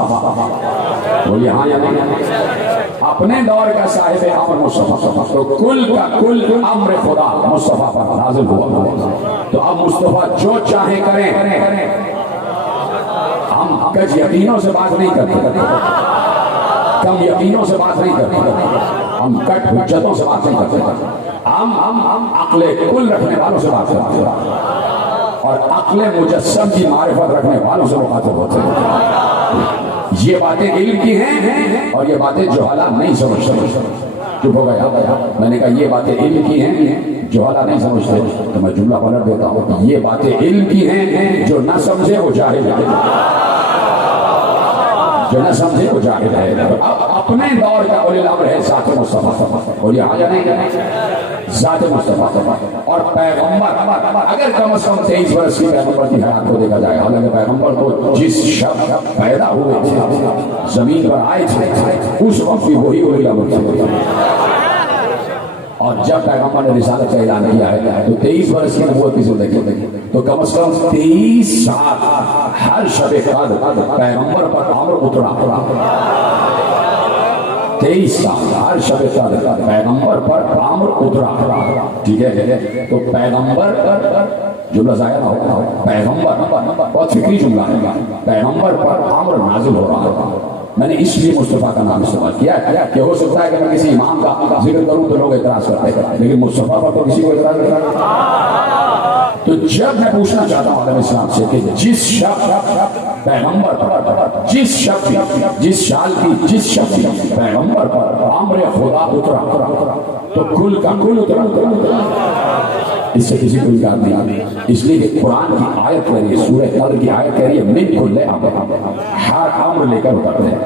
وہ یہاں یا نہیں، اپنے دور کا صاحب امر مصطفیٰ، تو کل کا کل امر خدا مصطفیٰ پر نازل ہوا۔ تو اب مصطفیٰ جو چاہیں کریں، ہم کچھ یقینوں سے بات نہیں کرتے، کم یقینوں سے بات نہیں کرتے، ہم کٹ حجتوں سے بات نہیں کرتے، ہم عقل کل رکھنے والوں سے بات کرتے ہیں، اور عقل مجسم کی معرفت رکھنے والوں سے مخاطب ہوتے ہیں۔ یہ باتیں علم کی ہیں اور یہ باتیں جہالا نہیں سمجھتے۔ چپ ہو گیا، میں نے کہا یہ باتیں علم کی ہیں، جہالا نہیں سمجھتے، تو میں جملہ پلٹ دیتا ہوں، یہ باتیں علم کی ہیں، جو نہ سمجھے وہ جاہل ہے۔ جو نہ سمجھے وہ جاہل ہے. اب اپنے دور کا اولی الامر ہے ذات مصطفیٰ. اور یہ آ جانے ذات مصطفیٰ اور پیغمبر. اگر کم از کم 23 برس کی پیغمبر کی حیات کو دیکھا جائے, حالانکہ پیغمبر تو جس شب پیدا ہوئے تھے زمین پر آئے تھے اس وقت بھی وہی اولی الامر تھے. اور جب پیغمبر نے رسالت کا اعلان کیا ہے تو 23 برس کی نبوت کی زندگی, تو کم از کم 23 سال ہر شب قدر پیغمبر پر امر اترا. 23 سال ہر شب قدر پیغمبر پر امر اترا. ٹھیک ہے, تو پیغمبر جملہ ظاہر ہوگا, پیغمبر بہت فکری جملہ ہے, پیغمبر پر امر نازل ہو رہا ہے. میں نے اس لیے مصطفیٰ کا نام استعمال کیا کہ ہو سکتا ہے کہ میں کسی امام کا ذکر کروں تو لوگ اعتراض کرتے ہیں, لیکن مصطفیٰ پر تو کسی کو اعتراض نہیں کرتا. تو جب میں پوچھنا چاہتا ہوں عالم اسلام سے کہ جس شخص پیغمبر پر, جس سال کی جس شخص پیغمبر پر امر خدا اترا تو کل کا کل اترا. اس سے کسی کو انکار نہیں, اس لیے کہ قرآن کی آیت کہہ رہی ہے, سورہ قدر کی آیت کہہ رہی ہے من کل امر, ہر امر لے کر اترتے ہیں.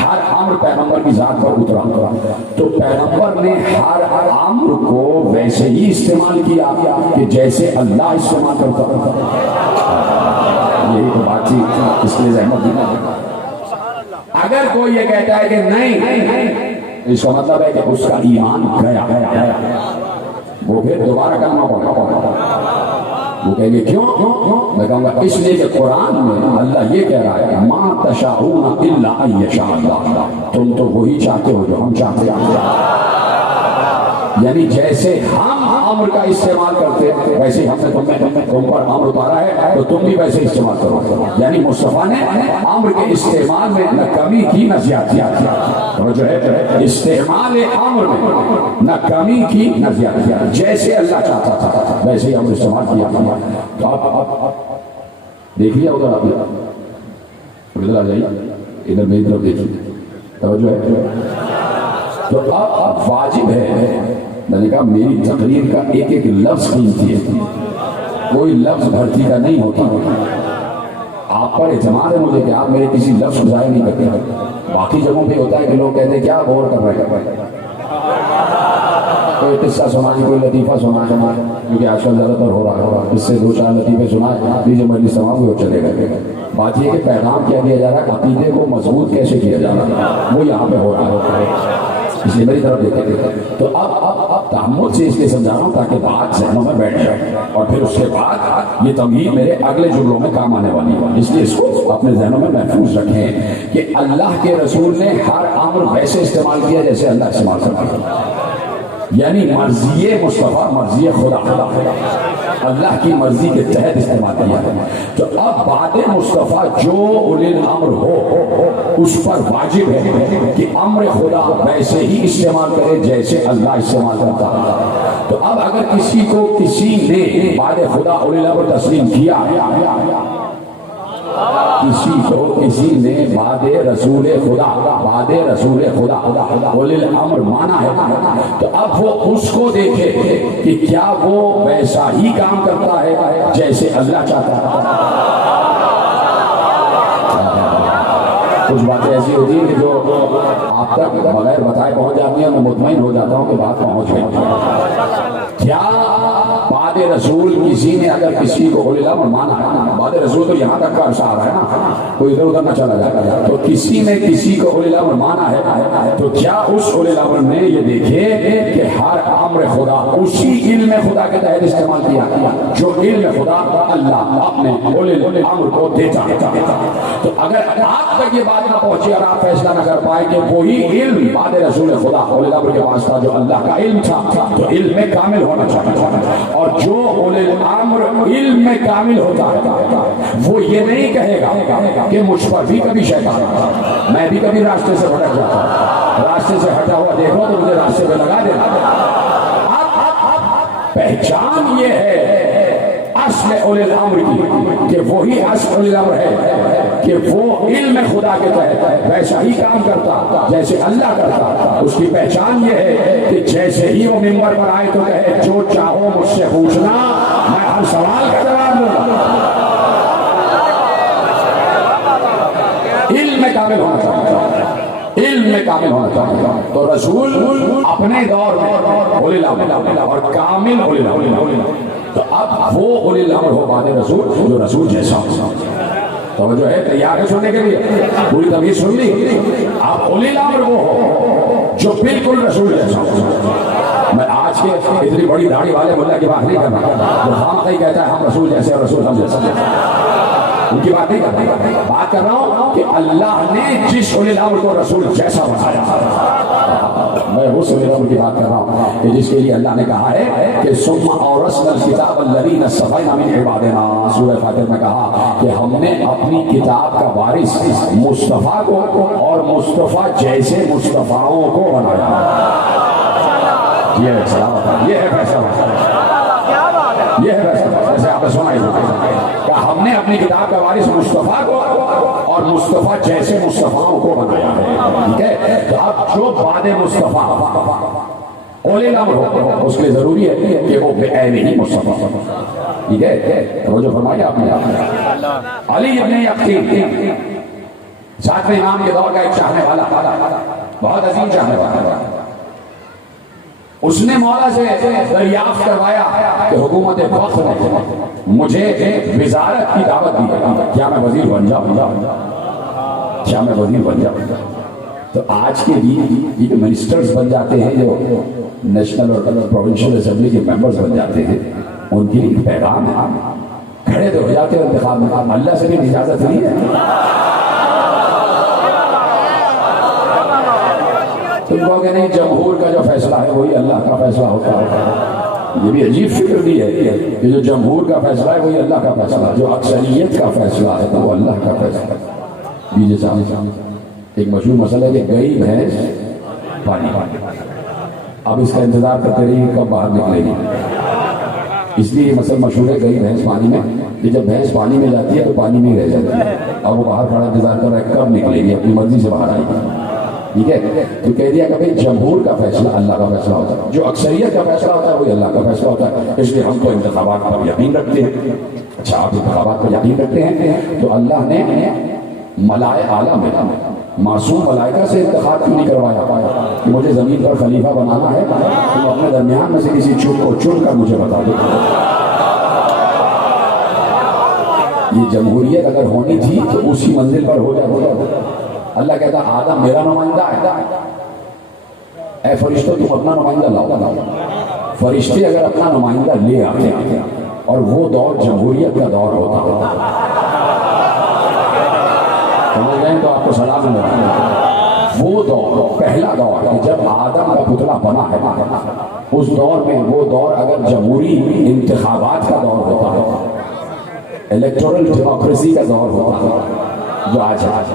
ہر امر پیغمبر کی ذات پر اترا. تو پیغمبر نے ہر امر کو ویسے ہی استعمال کیا کہ جیسے اللہ استعمال کرتا. یہی تو بات تھی, اس لیے زحمت دینا. اگر کوئی یہ کہتا ہے کہ نہیں, اس کا مطلب ہے کہ اس کا ایمان گیا, وہ پھر دوبارہ کرنا پڑا. وہ کہیں گے کیوں؟ میں کہوں گا اس لیے کہ قرآن میں اللہ یہ کہہ رہا ہے ما تشاءون الا ان یشاء اللہ, تم تو وہی چاہتے ہو جو ہم چاہتے ہیں. یعنی جیسے ہم امر کا استعمال کرتے ہیں ویسے ہی ہم نے تم پر امر اتارا ہے تو تم بھی ویسے استعمال کرو. یعنی مصطفیٰ نے امر کے استعمال میں نہ کمی کی نہ زیادتی. جو ہے استعمال امر میں نہ کمی کی نہ زیادتی, جیسے اللہ چاہتا تھا ویسے ہی امر استعمال کیا. تو آپ دیکھیے ادھر, آپ ادھر آ جائیے, ادھر میری طرف دیکھیے, توجہ ہے. تو اب واجب ہے, میں نے کہا میری تقریر کا ایک ایک لفظ قیمتی ہے, کوئی لفظ بھرتی کا نہیں ہوتا. آپ پر اعتماد ہے مجھے کہ آپ میرے کسی لفظ کو ضائع نہیں کرتے. باقی جگہوں پہ ہوتا ہے کہ لوگ کہتے ہیں کیا غور کر رہے ہیں, کوئی قصہ سنائے, کوئی لطیفہ سنائے, کیونکہ آج کل زیادہ تر ہو رہا ہے, اس سے 2-4 لطیفے سنائے لیجیے مجلس تمام ہوئے چلے گئے. بات یہ کہ پیغام کیا دیا جا رہا ہے, عقیدے کو مضبوط کیسے کیا جا رہا ہے, وہ یہاں پہ ہو رہا ہے. اس لیے میری طرف دیکھتے. تو اب تحمل سے اس لیے سمجھا رہا ہوں تاکہ بات ذہنوں میں بیٹھ جائے, اور پھر اس کے بعد یہ تمہید میرے اگلے جملوں میں کام آنے والی ہے. اس لیے اس کو اپنے ذہنوں میں محفوظ رکھیں کہ اللہ کے رسول نے ہر امر ویسے استعمال کیا جیسے اللہ استعمال کرتا. یعنی مرضی مصطفیٰ, مرضی خدا, اللہ کی مرضی کے تحت استعمال کیا ہے. تو اب بعد مصطفیٰ جو اولی الامر ہو اس پر واجب ہے کہ امر خدا ویسے ہی استعمال کرے جیسے اللہ استعمال کرتا. تو اب اگر کسی کو کسی نے بعد خدا اولی الامر تسلیم کیا, کسی کو کسی نے بعد رسول خدا اولی الامر مانا ہے, تو اب وہ اس کو دیکھے کہ کیا وہ ویسا ہی کام کرتا ہے جیسے اللہ چاہتا ہے. کچھ باتیں ایسی ہوتی ہیں کہ جو آپ تک بغیر بتائے پہنچ جاتی ہیں, میں مطمئن ہو جاتا ہوں کہ بات پہنچ گئی. کیا بعد رسول کسی نے اگر کسی کو اولی الامر مانا ہے, بعد رسول تو یہاں تک کا عرصہ آ رہا ہے نا, کوئی ادھر ادھر نہ چلا جائے, تو کسی نے کسی کو اولی الامر مانا ہے تو کیا اس اولی الامر نے یہ دیکھے کہ ہر امر خدا اسی علم خدا کے تحت استعمال کیا جو علم خدا اللہ اپنے اولی الامر کو دیتا ہے. تو اگر آپ تک یہ بات نہ پہنچی اور آپ فیصلہ نہ کر پائے کہ وہی علم بعد رسول خدا اولی الامر کے پاس تھا جو اللہ کا علم تھا, تو علم میں کامل ہونا چاہیے. اور جو اولی الامر علم میں کامل ہوتا ہے وہ یہ نہیں کہے گا کہ مجھ پر بھی کبھی شیطان آتا, میں بھی کبھی راستے سے بھٹک جاتا ہوں, راستے سے ہٹا ہوا دیکھو تو مجھے راستے پہ لگا دینا. پہچان یہ ہے اصل اولی الامر کی کہ وہی اصل اولی الامر ہے کہ وہ علم خدا کے تحت ویسا ہی کام کرتا جیسے اللہ کرتا. اس کی پہچان یہ ہے کہ جیسے ہی وہ منبر پر آئے تو کہے جو چاہو مجھ سے پوچھنا, میں ہر سوال کا جواب دوں گا. علم کا کامل ہونا چاہیے، علم میں کامل ہونا چاہیے. تو رسول اپنے دور میں اولی الامر اور کامل اولی الامر. تو اب وہ اولی الامر ہو بعد رسول جو رسول جیسا ہو. توجہ ہے، تیار ہے سننے کے لیے؟ پوری تمیز سن لی. اب اولی الامر وہ ہو جو بالکل رسول جیسا ہو. میں آج کے اتنی بڑی داڑھی والے ملا کی بات نہیں کر رہا، جو خام ہی کہتا ہے ہم رسول جیسے اور رسول ہم جیسے، ان کی بات نہیں کر رہا. بات کر رہا ہوں کہ اللہ نے جس اولی الامر کو رسول جیسا بنایا، میں اس اولی الامر کی بات کر رہا ہوں کہ جس کے لیے اللہ نے کہا ہے کہ ثم اورثنا الکتاب الذین اصطفینا من عبادنا. سورہ فاتر میں کہا کہ ہم نے اپنی کتاب کا وارث مصطفیٰ کو اور مصطفیٰ جیسے مصطفیٰوں کو بنایا. یہ ہے فیصلہ، یہ ہے فیصلہ، یہ ہے فیصلہ. جیسے آپ نے سنا کہ ہم نے اپنی کتاب کا وارث مصطفیٰ کو اور مصطفیٰ جیسے مصطفیٰوں کو بنایا ہے. ٹھیک ہے، تو اب جو بعد مصطفیٰ اولی الامر ہو اس کے لیے ضروری ہے کہ وہ بعین ہی مصطفیٰ. ٹھیک ہے، وہ جو فرمایا آپ نے علی ابن یقین ساتویں امام کے دور کا ایک چاہنے والا، بہت عظیم چاہنے والا، اس نے مولا سے دریافت کروایا کہ حکومت وقت نے مجھے وزارت کی دعوت دی، کیا میں وزیر بن جاؤں؟ کیا میں وزیر بن جاؤں؟ تو آج کے لیے جو منسٹرز بن جاتے ہیں، جو نیشنل اور پروونشل اسمبلی کے ممبرز بن جاتے ہیں، ان کے لیے پیغام ہے کھڑے تو ہو جاتے ہیں انتخاب میں. اللہ سے بھی اجازت نہیں ہے. تم کہو گے نہیں جمہور کا جو فیصلہ ہے وہی اللہ کا فیصلہ ہوتا ہے. یہ بھی عجیب فکر دی ہے کہ جو جمہور کا فیصلہ ہے وہی اللہ کا فیصلہ ہے، جو اکثریت کا فیصلہ ہے تو وہ اللہ کا فیصلہ ہے. بیجے صاحب ایک مشہور مسئلہ ہے کہ گئی بھینس پانی، اب اس کا انتظار کرتے رہیے کب باہر نکلے گی. اس لیے یہ مسئلہ مشہور ہے گئی بھینس پانی میں، کہ جب بھینس پانی میں جاتی ہے تو پانی میں رہ جاتی ہے، اور وہ باہر کھڑا انتظار کر رہا ہے کب نکلے گی، اپنی مرضی سے باہر آئے گی. ٹھیک ہے، تو کہہ دیا کہ بھئی جمہور کا فیصلہ اللہ کا فیصلہ ہوتا ہے، جو اکثریت کا فیصلہ ہوتا ہے وہی اللہ کا فیصلہ ہوتا ہے. اس لیے ہم تو انتخابات پر یقین رکھتے ہیں. اچھا، آپ انتخابات پر یقین رکھتے ہیں تو اللہ نے ملائکہ اعلیٰ میں معصوم ملائکہ سے انتخاب کیوں نہیں کروایا کہ مجھے زمین پر خلیفہ بنانا ہے، تم اپنے درمیان میں سے کسی چن کو چن کر مجھے بتا دو. یہ جمہوریت اگر ہونی تھی تو اسی منزل پر ہو جائے. اللہ کہتا آدم میرا نمائندہ ہے، اے فرشتوں تم اپنا نمائندہ لاؤ. فرشتے اگر اپنا نمائندہ لے آتے ہیں اور وہ دور جمہوریت کا دور ہوتا، سمجھ گئے تو آپ کو سلام ملتا. وہ دور پہلا دور ہے جب آدم کا پتلا بنا ہے، اس دور میں وہ دور اگر جمہوری انتخابات کا دور ہوتا، الیکٹورل ڈیموکریسی کا دور ہوتا جو آج ہے.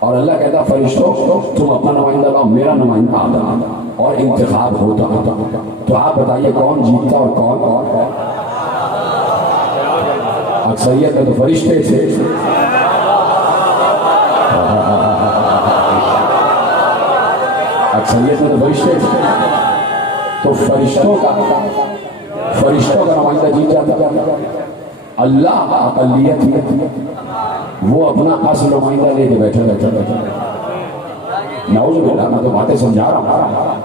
اور اللہ کہتا فرشتوں تم اپنا نمائندہ لاؤ، میرا نمائندہ آدم، اور انتخاب ہوتا. تو آپ بتائیے کون جیتتا اور کون؟ اکثریت میں تو فرشتے تھے. اکثریت میں تو فرشتے تھے، تو فرشتوں کا نمائندہ جیت جاتا. اللہ کا اقلیت ہی وہ اپنا اصل نمائندہ لے کے بیٹھا. نعوذ باللہ، میں تو باتیں سمجھا رہا ہوں.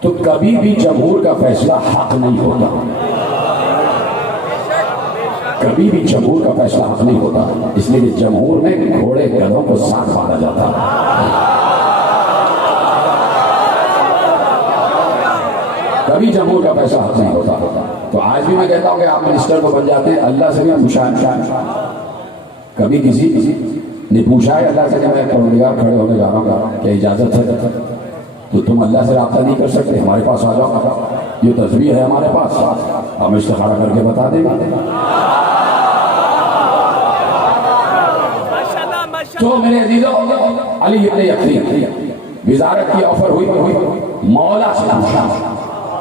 تو کبھی بھی جمہور کا فیصلہ حق نہیں ہوتا، کبھی بھی جمہور کا فیصلہ حق نہیں ہوتا. اس لیے کہ جمہور میں گھوڑے گدھوں کو ساتھ باندھا جاتا ہے. کبھی جمہور کا فیصلہ حق نہیں ہوتا. تو آج بھی میں کہتا ہوں کہ آپ منسٹر کو بن جاتے ہیں، اللہ سے بھی پوچھا. کبھی کسی نے پوچھا ہے اللہ سے کہ میں پروردگار کھڑے ہونے جا رہا ہوں، کیا اجازت ہے؟ تو تم اللہ سے رابطہ نہیں کر سکتے؟ ہمارے پاس آ جاؤ، یہ تصویر ہے ہمارے پاس، ہم استخارہ کر کے بتا دیں گے. تو میرے عزیزو، علی ابن یقین وزارت کی آفر ہوئی، مولا سے پوچھا،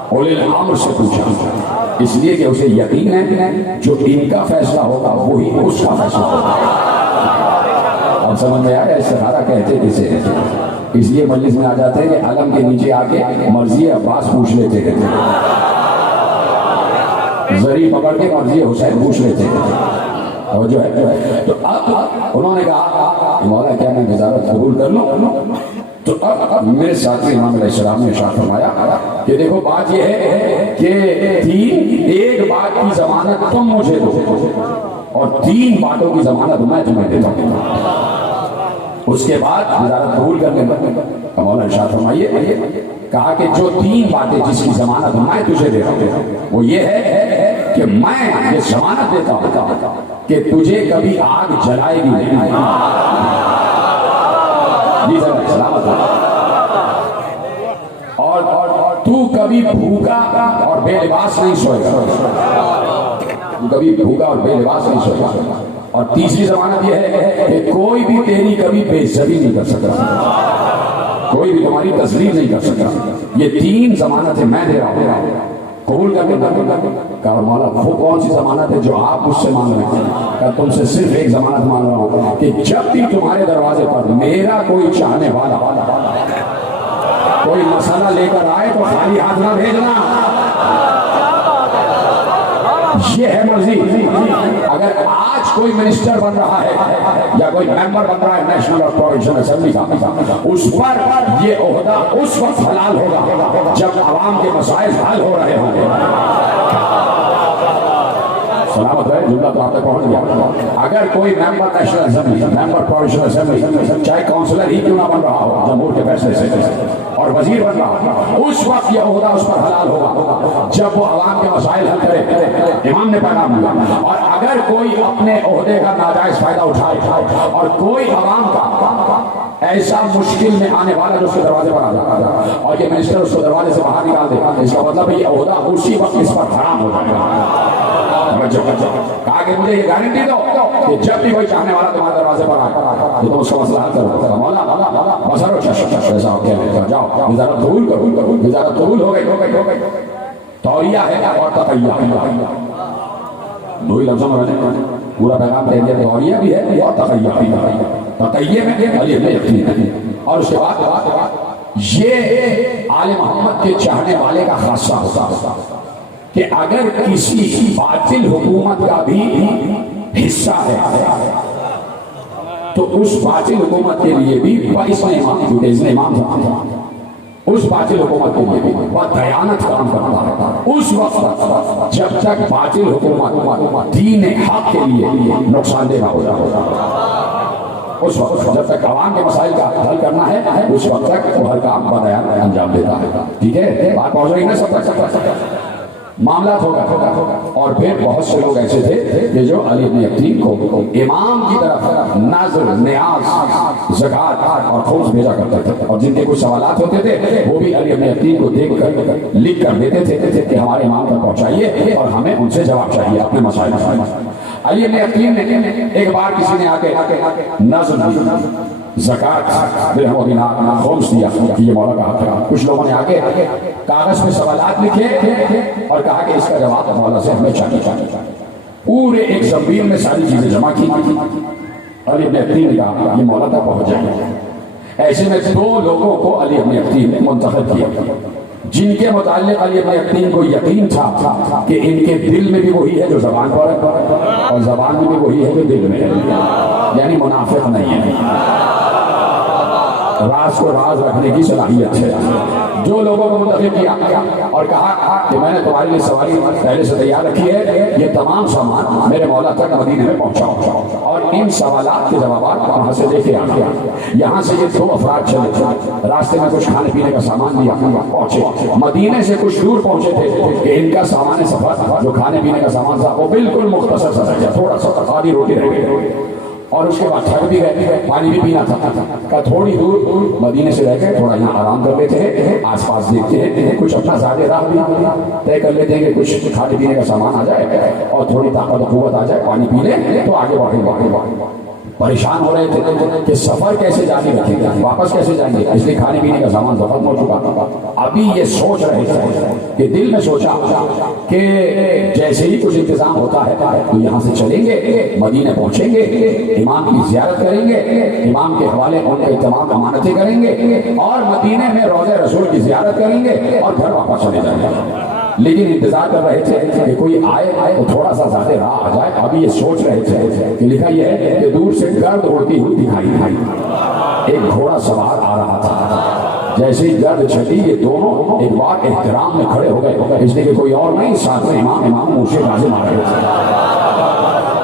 اولی الامر سے پوچھا، اس لیے کہ اسے یقین ہے جو ان کا فیصلہ ہوگا وہی اس کا فیصلہ ہوگا. اب سمجھ میں آیا استخارہ کہتے کسے؟ اس لیے مجلس میں آ جاتے ہیں کہ علم کے نیچے آ کے مرضی عباس پوچھ لیتے ہیں، زری پکڑ کے مرضی حسین پوچھ لیتے ہیں. جو ہے تو اب انہوں نے کہا مولا کیا میں وزارت قبول کر لوں؟ تو اب میرے ساتھی امام علیہ السلام نے ارشاد فرمایا کہ دیکھو بات یہ ہے کہ ایک بات کی ضمانت تم مجھے دو اور 3 باتوں کی ضمانت میں تمہیں دیتا ہوں، اس کے بعد وزارت قبول کر لیں۔ مولا ارشاد فرمائیے، کہا کہ جو 3 باتیں جس کی ضمانت میں تجھے دیتا ہوں وہ یہ ہے کہ میں یہ ضمانت دیتا ہوں کہ تجھے کبھی آگ جلائے گی نہیں۔ جی سر سلامت اور تو کبھی بھوکا اور بے لباس نہیں سوئے گا، تو کبھی بھوکا اور بے لباس نہیں سوئے گا۔ اور تیسری ضمانت یہ ہے کہ کوئی بھی تیری کبھی بے عزتی نہیں کر سکتا، کوئی بھی تمہاری تذلیل نہیں کر سکتا۔ یہ 3 ضمانتیں میں دے رہا ہوں، قبول کر کے کہا مولا وہ کون سی ضمانت ہے جو آپ مجھ سے مانگ رہے ہیں؟ کہ تم سے صرف ایک ضمانت مانگ رہا ہوں کہ جب بھی تمہارے دروازے پر میرا کوئی چاہنے والا کوئی مسئلہ لے کر آئے تو خالی ہاتھ نہ بھیجنا، یہ ہے مرضی۔ اگر آج کوئی منسٹر بن رہا ہے یا کوئی ممبر بن رہا ہے نیشنل اور پروونشل اسمبلی کا، اس پر یہ عہدہ اس وقت حلال ہوگا جب عوام کے مسائل حل ہو رہے ہوں گے۔ سلامت ہے، جملہ تو آپ تک پہنچ گیا۔ اگر کوئی ممبر نیشنل اسمبلی، ممبر پروونشل اسمبلی، چاہے کونسلر ہی کیوں نہ بن رہا ہو جمہور کے فیصلے سے، اور وزیر بن رہا ہو، اس وقت یہ عہدہ اس پر حلال ہوگا جب وہ عوام کے مسائل حل کرے۔ امام نے پیغام دیا۔ اور اگر کوئی اپنے عہدے کا ناجائز فائدہ اٹھائے اور کوئی عوام کا ایسا مشکل میں آنے والا جو اس کے دروازے پر آ جائے اور یہ منسٹر اس کو دروازے سے باہر نکال دے، اس کا مطلب ہے یہ عہدہ اسی وقت اس پر حرام ہو جائے گا۔ کہا کہ مجھے یہ گارنٹی دو کہ جب بھی کوئی چاہنے والا تمہارے دروازے پر آئے تو تم اس کا مسئلہ حل کرو۔ مولا بسرو ایسا ہو کیا، جاؤ وزارت قبول کرو۔ وزارت قبول ہو گئی۔ توریہ ہے اور تقیہ، 2 ہی لفظوں میں پورا پیغام دے دیا۔ توریہ بھی ہے اور تقیہ میں علی ابن یقین۔ اور اس کے بعد یہ آل محمد کے چاہنے والے کا خاصہ ہوتا کہ اگر کسی باطل حکومت کا بھی حصہ ہے تو اس باطل حکومت کے لیے بھی اس نے امام اس باطل حکومت کے لیے بھی وہ دیانت کام کرتا ہے اس وقت جب تک باطل حکومت دین حق کے لیے نقصان دہ نہ ہو جائے۔ اس وقت جب تک عوام کے مسائل کا حل کرنا ہے اس وقت تک وہ ہر کام بدیان انجام دیتا ہے۔ ٹھیک ہے، بات پہنچ رہی ہے نا سب تک؟ معاملات ہوگا۔ اور پھر بہت سے لوگ ایسے تھے کہ جو علی ابن یقین کو امام کی طرف نظر، نیاز، زکوٰۃ اور خمس بھیجا کرتے تھے، اور جن کے کچھ سوالات ہوتے تھے وہ بھی علی ابن یقین کو دیکھ کر لکھ کر دیتے تھے کہ ہمارے امام تک پہنچائیے اور ہمیں ان سے جواب چاہیے اپنے مسائل۔ علی ابن یقین نے ایک بار کسی نے آ کے نظر، زکوٰۃ، خمس دیا کہ یہ مولا کا حق ہے۔ کچھ لوگوں نے آگے کاغذ پہ سوالات لکھے اور کہا کہ اس کا جواب مولا سے ہمیں چاہیے۔ پورے ایک زمین میں ساری چیزیں جمع کی۔ علی ابن یقین نے کہا یہ مولا تک پہنچ جائے۔ ایسے میں 2 لوگوں کو علی ابن یقین نے منتخب کیا جن کے متعلق علی ابن یقین کو یقین تھا کہ ان کے دل میں بھی وہی ہے جو زبان پر ہے اور زبان میں بھی وہی ہے جو دل میں ہے، یعنی منافق نہیں ہے، راز کو راز رکھنے کی صلاحیت ہے۔ جو لوگوں کو منتخب کیا اور کہا کہ میں نے تمہارے لیے سواری پہلے سے تیار رکھی ہے، یہ تمام سامان میرے مولا تک مدینے میں پہنچاؤ، اور ان سوالات کے جوابات وہاں سے لے کے آیا۔ یہاں سے یہ 2 افراد چلے، راستے میں کچھ کھانے پینے کا سامان لیا، پہنچے مدینے سے کچھ دور پہنچے تھے کہ ان کا سامان سفر جو کھانے پینے کا سامان تھا وہ بالکل مختصر سا رہ گیا، تھوڑا سا آدھی روٹی رہ گئی، اور اس کے بعد تھک بھی گئے، پانی بھی پینا تھا۔ کہ تھوڑی دور مدینے سے رہ کے تھوڑا یہاں آرام کر لیتے ہیں، آس پاس دیکھتے ہیں، کچھ اپنا زیادہ راہ بھی طے کر لیتے ہیں کہ کچھ کھانے پینے کا سامان آ جائے اور تھوڑی طاقت و قوت آ جائے، پانی پی لیں تو آگے بڑھیں۔ پریشان ہو رہے تھے کہ سفر کیسے جاری رکھیں گے، واپس کیسے جائیں گے، اس لیے کھانے پینے کا سامان ختم ہو چکا تھا۔ ابھی یہ سوچ رہے تھے کہ دل میں سوچا کہ جیسے ہی کچھ انتظام ہوتا ہے تو یہاں سے چلیں گے، مدینے پہنچیں گے، امام کی زیارت کریں گے، امام کے حوالے ان کے تمام امانتیں کریں گے اور مدینے میں روضہ رسول کی زیارت کریں گے اور گھر واپس چلے جائیں گے۔ لیکن انتظار کر رہے تھے کہ کوئی آئے تو تھوڑا سا زیادہ راہ آ جائے. ابھی یہ سوچ رہے تھے کہ لکھا یہ ہے کہ دور سے گرد اڑتی ہوئی دکھائی. ایک گھوڑا سوار آ رہا تھا. جیسے ہی گرد چھٹی یہ دونوں ایک بار احترام میں کھڑے ہو گئے, اس لیے کہ کوئی اور نہیں, ساتھ میں امام موشے کاظم آ رہے تھے,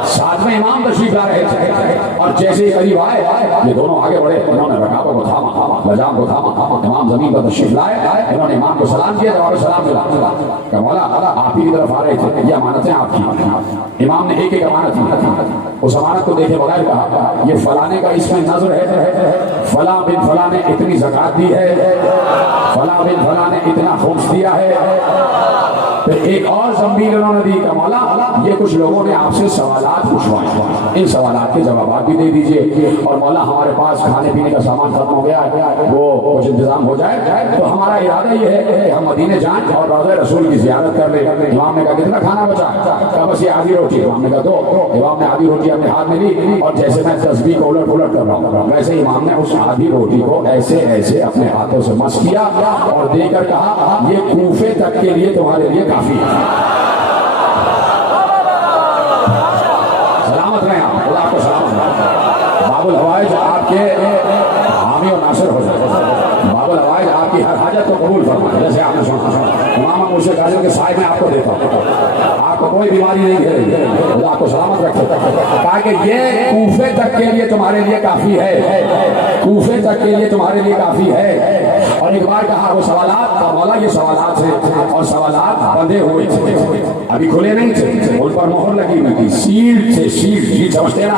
ساتھ میں امام تشریف لا رہے تھے. اور جیسے ہی قریب آئے یہ دونوں آگے بڑھے, انہوں نے رکابوں کو تھاما, لجام کو تھاما. امام زمین پر تشریف لائے, انہوں نے امام کو سلام کیا, جواب سلام ملا کہ مولا آپ ہی کی طرف آ رہے تھے, یہ امانتیں آپ کی. امام نے ایک ایک امانت دی. اس امانت کو دیکھے بغیر کہا یہ فلانے کا اس میں نظر ہے, فلاں بن فلاں نے اتنی زکات دی ہے, فلاں بن فلاں نے اتنا خمس دیا ہے. پھر ایک اور زمبیل انہوں نے دی کہ مولا یہ کچھ لوگوں نے آپ سے سوالات پوچھوائے, ان سوالات کے جوابات بھی دے دیجئے. اور مولا ہمارے پاس کھانے پینے کا سامان ختم ہو گیا, وہ کچھ انتظام ہو جائے تو ہمارا ارادہ یہ ہے کہ ہم مدینے جائیں اور روضہ رسول کی زیارت کر لیں. امام نے کہا کتنا کھانا بچا ہے؟ بس یہ آدھی روٹی. امام نے کہا دو. امام نے آدھی روٹی اپنے ہاتھ میں لی, اور جیسے میں تسبیح کو الٹ پلٹ کر رہا ہوں ویسے ہی امام نے اس آدھی روٹی کو ایسے ایسے اپنے ہاتھوں سے مس کیا اور دے کر کہا یہ کوفے تک کے لیے تمہارے لیے کافی ہے. سلامت رہیں آپ, خدا آپ کو سلامت رہے. باب الحوائج آپ کے حامی و ناصر ہو جائے. باب الحوائج آپ کی ہر حاجت کو قبول فرمائے. جیسے آپ نے سنا امام موشے کاظم کے سائے میں آپ کو دیتا ہوں, آپ کو کوئی بیماری نہیں گھیرے, خدا آپ کو سلامت رکھے. کہا کہ یہ کوفے تک کے لیے تمہارے لیے کافی ہے, کوفے تک کے لیے تمہارے لیے کافی ہے. اور ایک بار کہا وہ سوالات, مولا یہ سوالات ہیں, اور سوالات بندے ہوئے تھے, ابھی کھلے نہیں تھے, ان پر مہر لگی ہوئی تھی, سیل تھے. سیل سمجھتے نا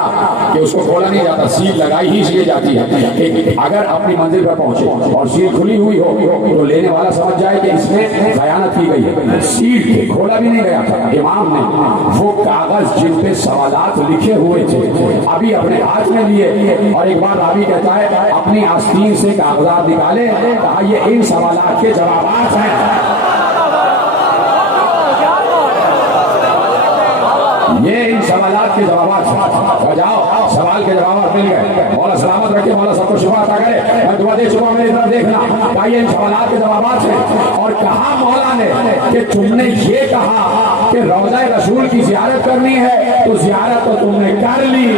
کہ اس کو کھولا نہیں جاتا, سیل لگائی ہی اس لیے جاتی ہے کہ اگر اپنی منزل پر پہنچے اور سیل کھلی ہوئی ہو تو لینے والا سمجھ جائے کہ اس میں خیانت کی گئی ہے. سیل تھے, کھولا بھی نہیں گیا تھا. امام نے وہ کاغذ جن پہ سوالات لکھے ہوئے تھے ابھی اپنے ہاتھ میں لیے, اور ایک بار راوی کہتا ہے اپنی آستین سے کاغذات نکالے, کہا یہ ان سوالات کے جوابات ہیں. یہ ان سوالات کے جوابات ہیں. جاؤ سوال کے جوابات مل گئے, مولا سلامت رکھے, مولا سب کو شفا عطا کرے. میں دعا دے چکا ہوں, میری طرف دیکھنا. کہا یہ ان سوالات کے جوابات ہیں. اور کہا مولا نے کہ تم نے یہ کہا کہ روضہ رسول کی زیارت کرنی ہے تو زیارت تو تم نے کر لی.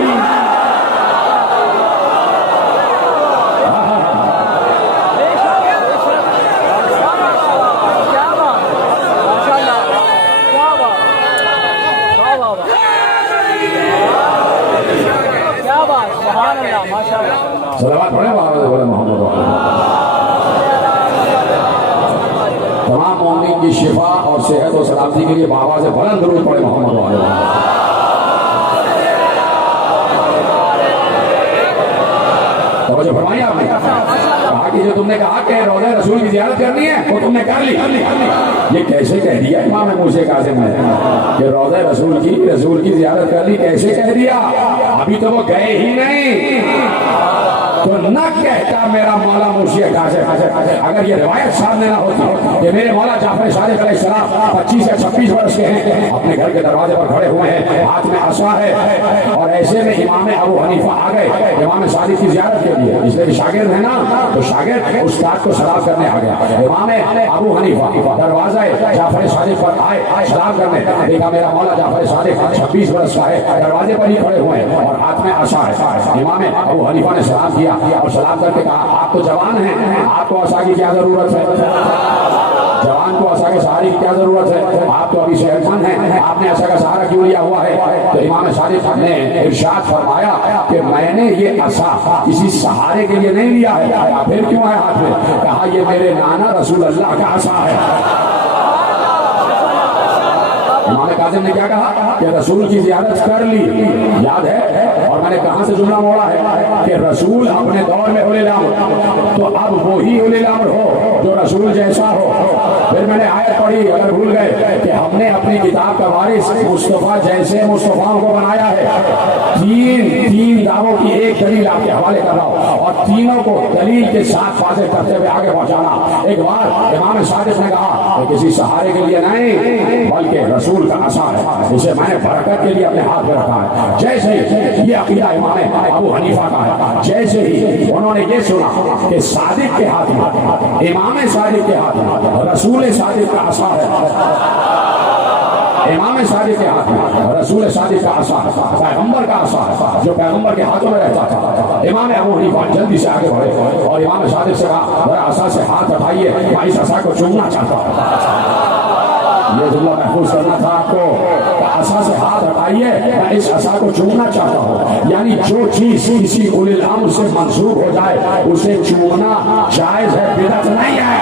صلوات پڑھیں محمد. تمام مومنین کی شفا اور صحت و سلامتی کے لیے بابا سے بلند درود پڑھیں محمد. توجہ فرمائی آپ نے. کہا کہ جو تم نے کہا کہ روضہ رسول کی زیارت کرنی ہے وہ تم نے کر لی. یہ کیسے کہہ دیا امام موشے کاظم نے کہ روضہ رسول کی زیارت کر لی؟ کیسے کہہ دیا؟ ابھی تو وہ گئے ہی نہیں. تو نہ کہتا میرا مولا موشے کاظم اگر یہ روایت سامنے نہ ہوتی کہ میرے مولا جعفر صادق علیہ السلام 25 یا 26 برس کے ہیں, اپنے گھر کے دروازے پر کھڑے ہوئے ہیں, ہاتھ میں عصا ہے, اور ایسے میں امام ابو حنیفہ آ گئے امام صادق کی زیارت کے لیے. اس لیے کہ شاگرد ہے نا, تو شاگرد استاد کو سلام کرنے آ گیا. امام ابو حنیفہ دروازہ جعفر صادق پر آئے سلام کرنے, دیکھا میرا مولا جعفر صادق 26 برس کا ہے, دروازے پر ہی کھڑے ہوئے ہیں اور ہاتھ میں عصا ہے. امام ابو حنیفہ نے سلام کیا اور سلام کر کے کہا آپ تو جوان ہیں, آپ کو عصا کی کیا ضرورت ہے؟ جوان کو عصا کے سہارے کی کیا ضرورت ہے؟ آپ تو ابھی صحت مند ہیں, آپ نے عصا کا سہارا کیوں لیا ہوا ہے؟ تو امام صادق نے ارشاد فرمایا کہ میں نے یہ عصا کسی سہارے کے لیے نہیں لیا ہے. پھر کیوں ہے ہاتھ میں؟ کہا یہ میرے نانا رسول اللہ کا عصا ہے. امام کاظم نے کیا کہا کہ رسول کی زیارت کر لی, یاد ہے. اور میں نے کہاں سے جملہ موڑا ہے کہ رسول اپنے دور میں اولی الامر, تو اب وہی اولی الامر ہو جو رسول جیسا ہو. پھر میں نے آیت پڑھی, اگر بھول گئے, کہ ہم نے اپنی کتاب کا وارث مصطفیٰ جیسے مصطفیٰ کو بنایا ہے. تین دعووں کی ایک دلیل آپ کے حوالے کر رہا ہوں, اور تینوں کو دلیل کے ساتھ واضح کرتے ہوئے آگے پہنچانا. ایک بار امام صادق نے کہا کہ کسی سہارے کے لیے نہیں بلکہ رسول کا عصا ہے، اسے میں نے برکت کے لیے اپنے ہاتھ میں رکھا ہے۔ جیسے یہ عقیدہ امام ابو حنیفہ کا ہے، جیسے ہی انہوں نے یہ سنا کہ صادق کے ہاتھ میں، امام صادق کے ہاتھ میں رسول صادق کا عصا ہے، امام صادق کے ہاتھ میں رسول صادق کا عصا ہے، پیغمبر کا عصا ہے جو پیغمبر کے ہاتھوں میں رہتا تھا۔ امام ابو حنیفہ جلدی سے آگے بڑھے اور امام صادق سے کہا ذرا عصا سے ہاتھ اٹھائیے، میں اس عصا کو چومنا چاہتا ہوں۔ یہ جملہ محفوظ کرنا تھا آپ کو، عصا سے ہاتھ ہٹائیے، میں اس عصا کو چومنا چاہتا ہوں۔ یعنی جو چیز کسی اولی الامر سے منسوب ہو جائے اسے چومنا جائز ہے، بدعت نہیں ہے۔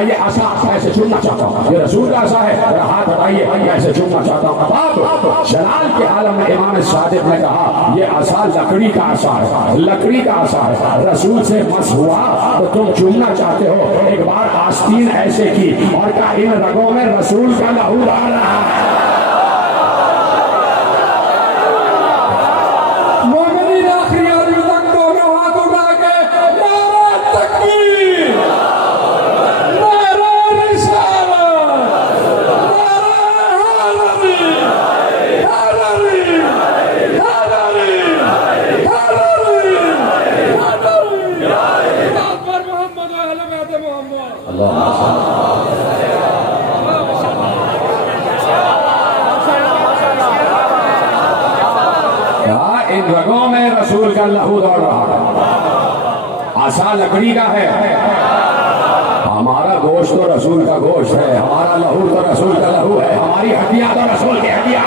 یہ عصا ایسے چومنا چاہتا ہوں، یہ رسول کا عصا ہے، میرا ہاتھ ہٹائیے، میں ایسے چومنا چاہتا ہوں۔ اب جلال کے عالم میں امام صادق نے کہا یہ عصا لکڑی کا عصا ہے، لکڑی کا عصا ہے، رسول سے مس ہوا تو تم چومنا چاہتے ہو۔ ایک بار آستین ایسے کی اور کہا ان رگوں میں رسول کا لہو آ رہا ہے۔ ان رگوں میں رسول کا لہو دوڑ رہا ہے، عصا لکڑی کا ہے، ہمارا گوشت تو رسول کا گوشت ہے، ہمارا لہو تو رسول کا لہو ہے، ہماری ہڈیاں تو رسول کی ہڈیاں۔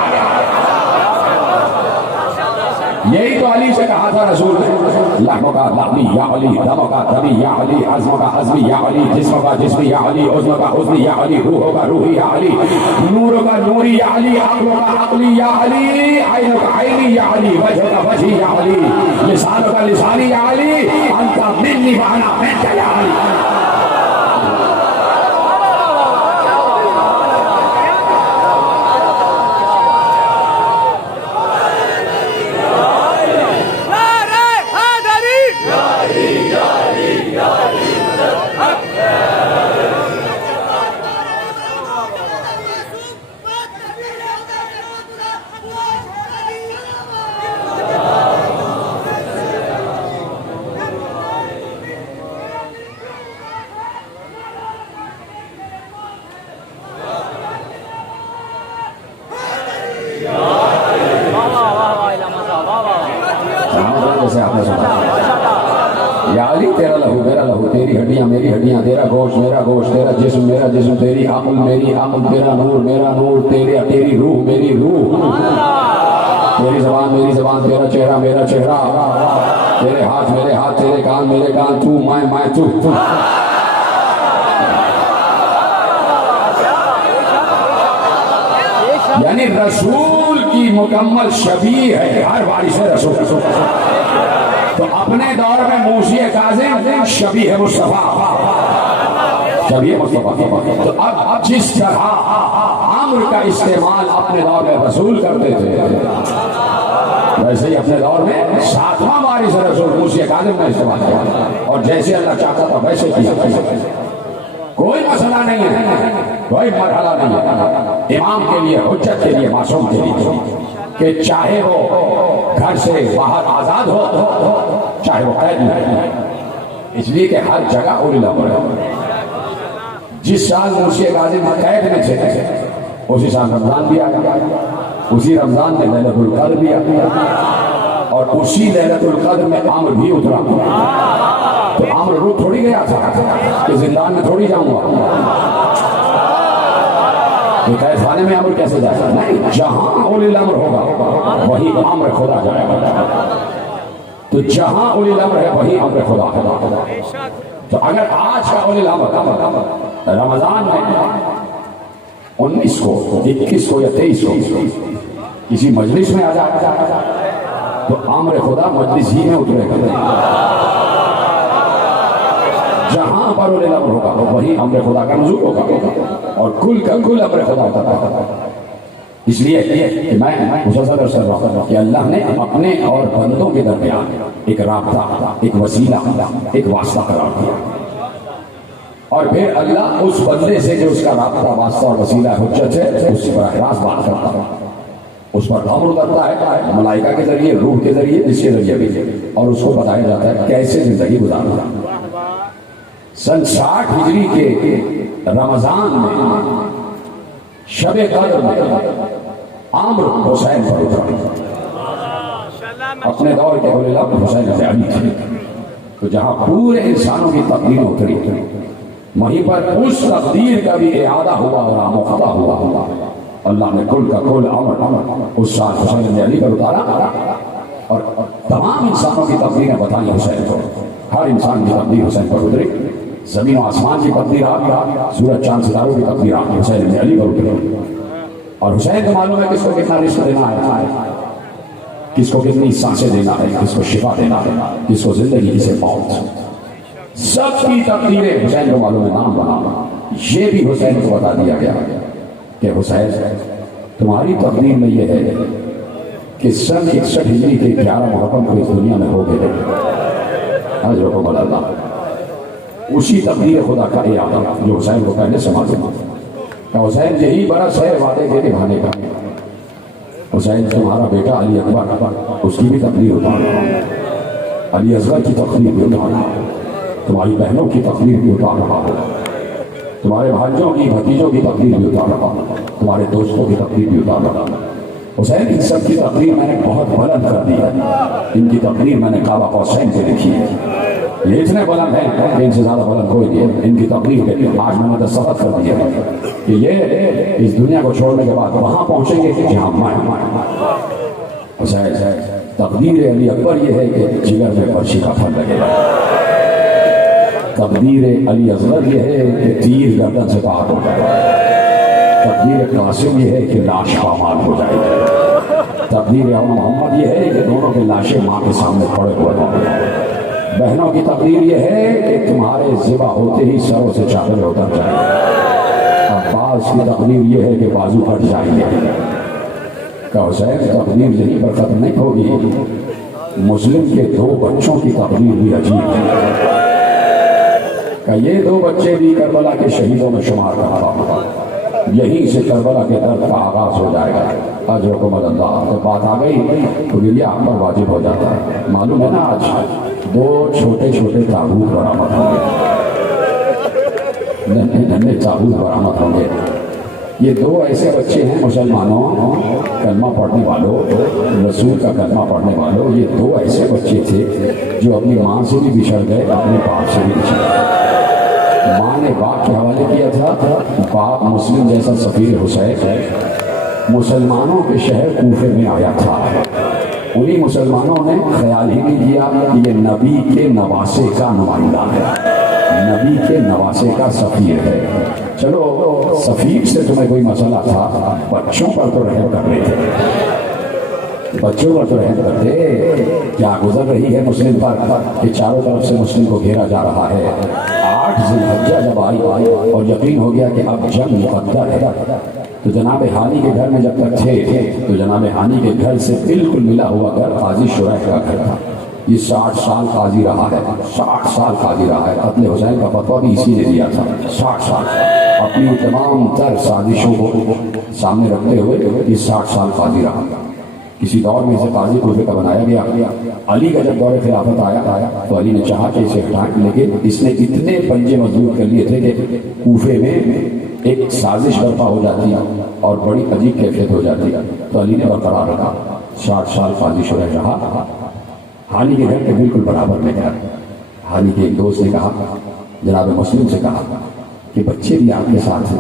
یہی تو علی سے کہا تھا رسول نے، لحم کا لحمی یا علی، دم کا دمی یا علی، عزم کا عزمی یا علی، جسم کا جسمی یا علی، عزم کا عزمی یا علی، روح کا روحی یا علی، نور کا نوری یا علی، عقل کا عقلی یا علی، عین کا عینی یا علی، وجہ کا وجہی یا علی، لسان کا لسانی یا علی، انت منی وانا منک یا علی۔ یا علی تیرا لہو میرا لہو، تیری ہڈیاں میری ہڈیاں، تیرا گوشت میرا گوشت، تیرا جسم میرا جسم، تیری عقل میری عقل، تیرا نور میرا نور، تیری روح میری روح، تیری زبان میری زبان، تیرا چہرہ میرا چہرہ، تیرے ہاتھ میرے ہاتھ، تیرے کان میرے کان، تو میں تو۔ یعنی رسول کی مکمل شبیہ ہے ہر وارث رسول۔ تو اپنے دور میں موسی کاظم شبیہ مصطفیٰ، شبیہ مصطفیٰ۔ تو اب جس طرح عمر کا استعمال اپنے دور میں رسول کرتے تھے، ویسے ہی اپنے دور میں ساتواں وارث رسول موسی کاظم نے استعمال کیا، اور جیسے اللہ چاہتا تھا ویسے کیا۔ کوئی مسئلہ نہیں ہے، کوئی مرحلہ نہیں ہے امام کے لیے، حجت کے لیے، معصوم کے لیے، کہ چاہے وہ گھر سے باہر آزاد ہو چاہے وہ قید میں، اس لیے کہ ہر جگہ اولی الامر ہے۔ جس سال موسی کاظم قید میں تھے اسی سال رمضان بھی آیا، اسی رمضان میں لیلۃ القدر بھی آیا، اور اسی لیلۃ القدر میں عمر بھی اترا۔ تو عمر رک تھوڑی گیا تھا کہ زندان میں تھوڑی جاؤں گا، کہ قید خانے میں عمر کیسے جائے گا؟ نہیں، جہاں اولی الامر ہوگا وہی عمر خدا جائے گا۔ تو جہاں اولی الامر ہے وہی عمر خدا ہے۔ تو اگر آج کا اولی الامر رمضان میں 19 کو 21 کو یا 23 کو کسی مجلس میں آ جائے تو عمر خدا مجلس ہی میں اترے گا۔ جہاں پر اولی الامر ہوگا وہی امر خدا کا نزول ہوگا، اور کل کا کل امر خدا ہوتا ہے۔ اس لیے کہ میں مسلسل عرض کر رہا ہوں کہ اللہ نے اپنے اور بندوں کے درمیان ایک رابطہ، ایک وسیلہ، ایک واسطہ قرار دیا، اور پھر اللہ اس بندے سے جو اس کا رابطہ، واسطہ اور وسیلہ حجت ہے، اس سے براہ راست بات کرتا ہے، اس پر امر کرتا ہے ملائکہ کے ذریعے، روح کے ذریعے، جس کے ذریعے بھی، اور اس کو بتایا جاتا ہے کیسے زندگی گزارنا۔ سن 60 ہجری کے رمضان میں شب قدر میں عامر حسین پر اترا، اپنے دور کے اولیاء حسین بن علی تھے، تو جہاں پورے انسانوں کی تقدیریں اتری، وہیں پر اس تقدیر کا بھی اعادہ ہوا اور آموختہ ہوا۔ اللہ نے کل کا کل عمر اس سال حسین بن علی پر اتارا، اور تمام انسانوں کی تقدیریں بتائیں حسین کو، ہر انسان کی تقدیر حسین پر اتری، زمین و آسمان کی تقدیر آ گیا، سورج چاند ستاروں کی تقدیر آ گئی، حسین بن علی پر اتری۔ اور حسین کو معلوم ہے کس کو کتنا رزق دینا ہے، کس کو کتنی سانسیں دینا ہے، کس کو شفا دینا ہے، کس کو زندگی، کسے موت، سب کی تقدیریں حسین کو معلوم ہے، نام بنانا۔ یہ بھی حسین کو بتا دیا گیا کہ حسین تمہاری تقدیر میں یہ ہے کہ سن 61 ہجری کے 11 محرم کو اس دنیا میں ہو گئے، حضرت اللہ اسی تقدیر خدا کا اعادہ جو حسین کو پہلے سے معلوم کہ حسین یہی برس ہے وعدے کے نبھانے کا۔ حسین تمہارا بیٹا علی اکبر، اس کی بھی تقدیر اتارنا، علی اصغر کی تقدیر بھی اتارنا، تمہاری بہنوں کی تقدیر بھی اتار رہا ہو، تمہارے بھانجوں کی، بھتیجوں کی تقدیر بھی اتار رہا ہو، تمہارے دوستوں کی تقدیر بھی اتار رہا ہو۔ حسین ان سب کی تقدیر میں نے بہت بلند کر دی ہے، ان کی تقدیر میں نے کعبہ قوسین پہ لکھی ہے، یہ اتنے بلند ہیں کہ ان سے زیادہ بلند کوئی نہیں ہے، ان کی تقدیر کے لیے آج میں نے دستخط کر دیا ہے کہ یہ اس دنیا کو چھوڑنے کے بعد وہاں پہنچیں گے کہ جہاں میں۔ حسین تقدیر علی اکبر یہ ہے کہ جگر میں پرچی کا پھل لگے گا، تقدیر علی اصغر یہ ہے کہ تیر گردن سے باہر ہو جائے گا، تقدیر قاسم یہ ہے کہ لاش پامال ہو جائے گا، تقدیر محمد یہ ہے کہ دونوں کے لاشیں ماں کے سامنے پڑے ہوئے ہوں گے، بہنوں کی تقدیر یہ ہے کہ تمہارے ذبح ہوتے ہی سروں سے چادریں اتر جائیں گے، عباس کی تقدیر یہ ہے کہ بازو کٹ جائیں گے۔ کہ حسین تقدیر یہیں پر ختم نہیں ہوگی، مسلم کے 2 بچوں کی تقدیر بھی عجیب ہے کہ یہ 2 بچے بھی کربلا کے شہیدوں میں شمار رہا، یہیں سے کربلا کے درد کا آغاز ہو جائے گا۔ اجرکم اللہ، تو بات آ گئی تو یہ آپ پر واجب ہو جاتا ہے۔ معلوم ہے نا آج 2 چھوٹے چھوٹے تابوت برآمد ہوں گے، ننھے تابوت برآمد ہوں گے۔ یہ 2 ایسے بچے ہیں مسلمانوں، کلمہ پڑھنے والوں، رسول کا کلمہ پڑھنے والوں، یہ 2 ایسے بچے تھے جو اپنی ماں سے بھی بچھڑ گئے، اپنے باپ سے بھی بچھڑ گئے۔ ماں نے باپ کے حوالے کیا تھا، باپ مسلم جیسا سفیر حسین مسلمانوں کے شہر کوفے میں آیا تھا، انہی مسلمانوں نے خیال ہی نہیں کیا کہ یہ نبی کے نواسے کا نمائندہ ہے، نبی کے نواسے کا سفیر ہے۔ چلو سفیر سے تمہیں کوئی مسئلہ تھا، بچوں پر تو رحم کر رہے تھے، بچوں پر تو رحم کرتے۔ کیا گزر رہی ہے مسلم پر کہ چاروں طرف سے مسلم کو گھیرا جا رہا ہے۔ 8 ذی الحجہ جب آئی اور یقین ہو گیا کہ اب جنگ مقدر ہے، تو جناب ہانی کے گھر میں جب تک تھے تو جناب ہانی کے گھر سے بالکل ملا ہوا گھر قاضی شریح کا گھر تھا۔ یہ 60 سال قاضی رہا ہے، 60 سال قاضی رہا ہے، قتل حسین کا فتویٰ بھی اسی نے دیا تھا۔ 60 سال اپنی تمام تر سازشوں کو سامنے رکھتے ہوئے یہ 60 سال قاضی رہا۔ کسی دور میں اسے قاضی کوفے کا بنایا گیا، علی کا جب دور خلافت آیا تو علی نے چاہا کہ اسے ہٹائیں، لیکن اس نے اتنے پنجے مضبوط کر لیے تھے کہ کوفے میں ایک سازش برپا ہو جاتی اور بڑی عجیب کیفیت ہو جاتی، تو علی نے برقرار رکھا۔ 60 سال قاضی شریح رہا۔ ہانی کے گھر کے بالکل برابر میں گھر، ہانی کے ایک دوست نے کہا، جناب مسلم سے کہا کہ بچے بھی آپ کے ساتھ ہیں،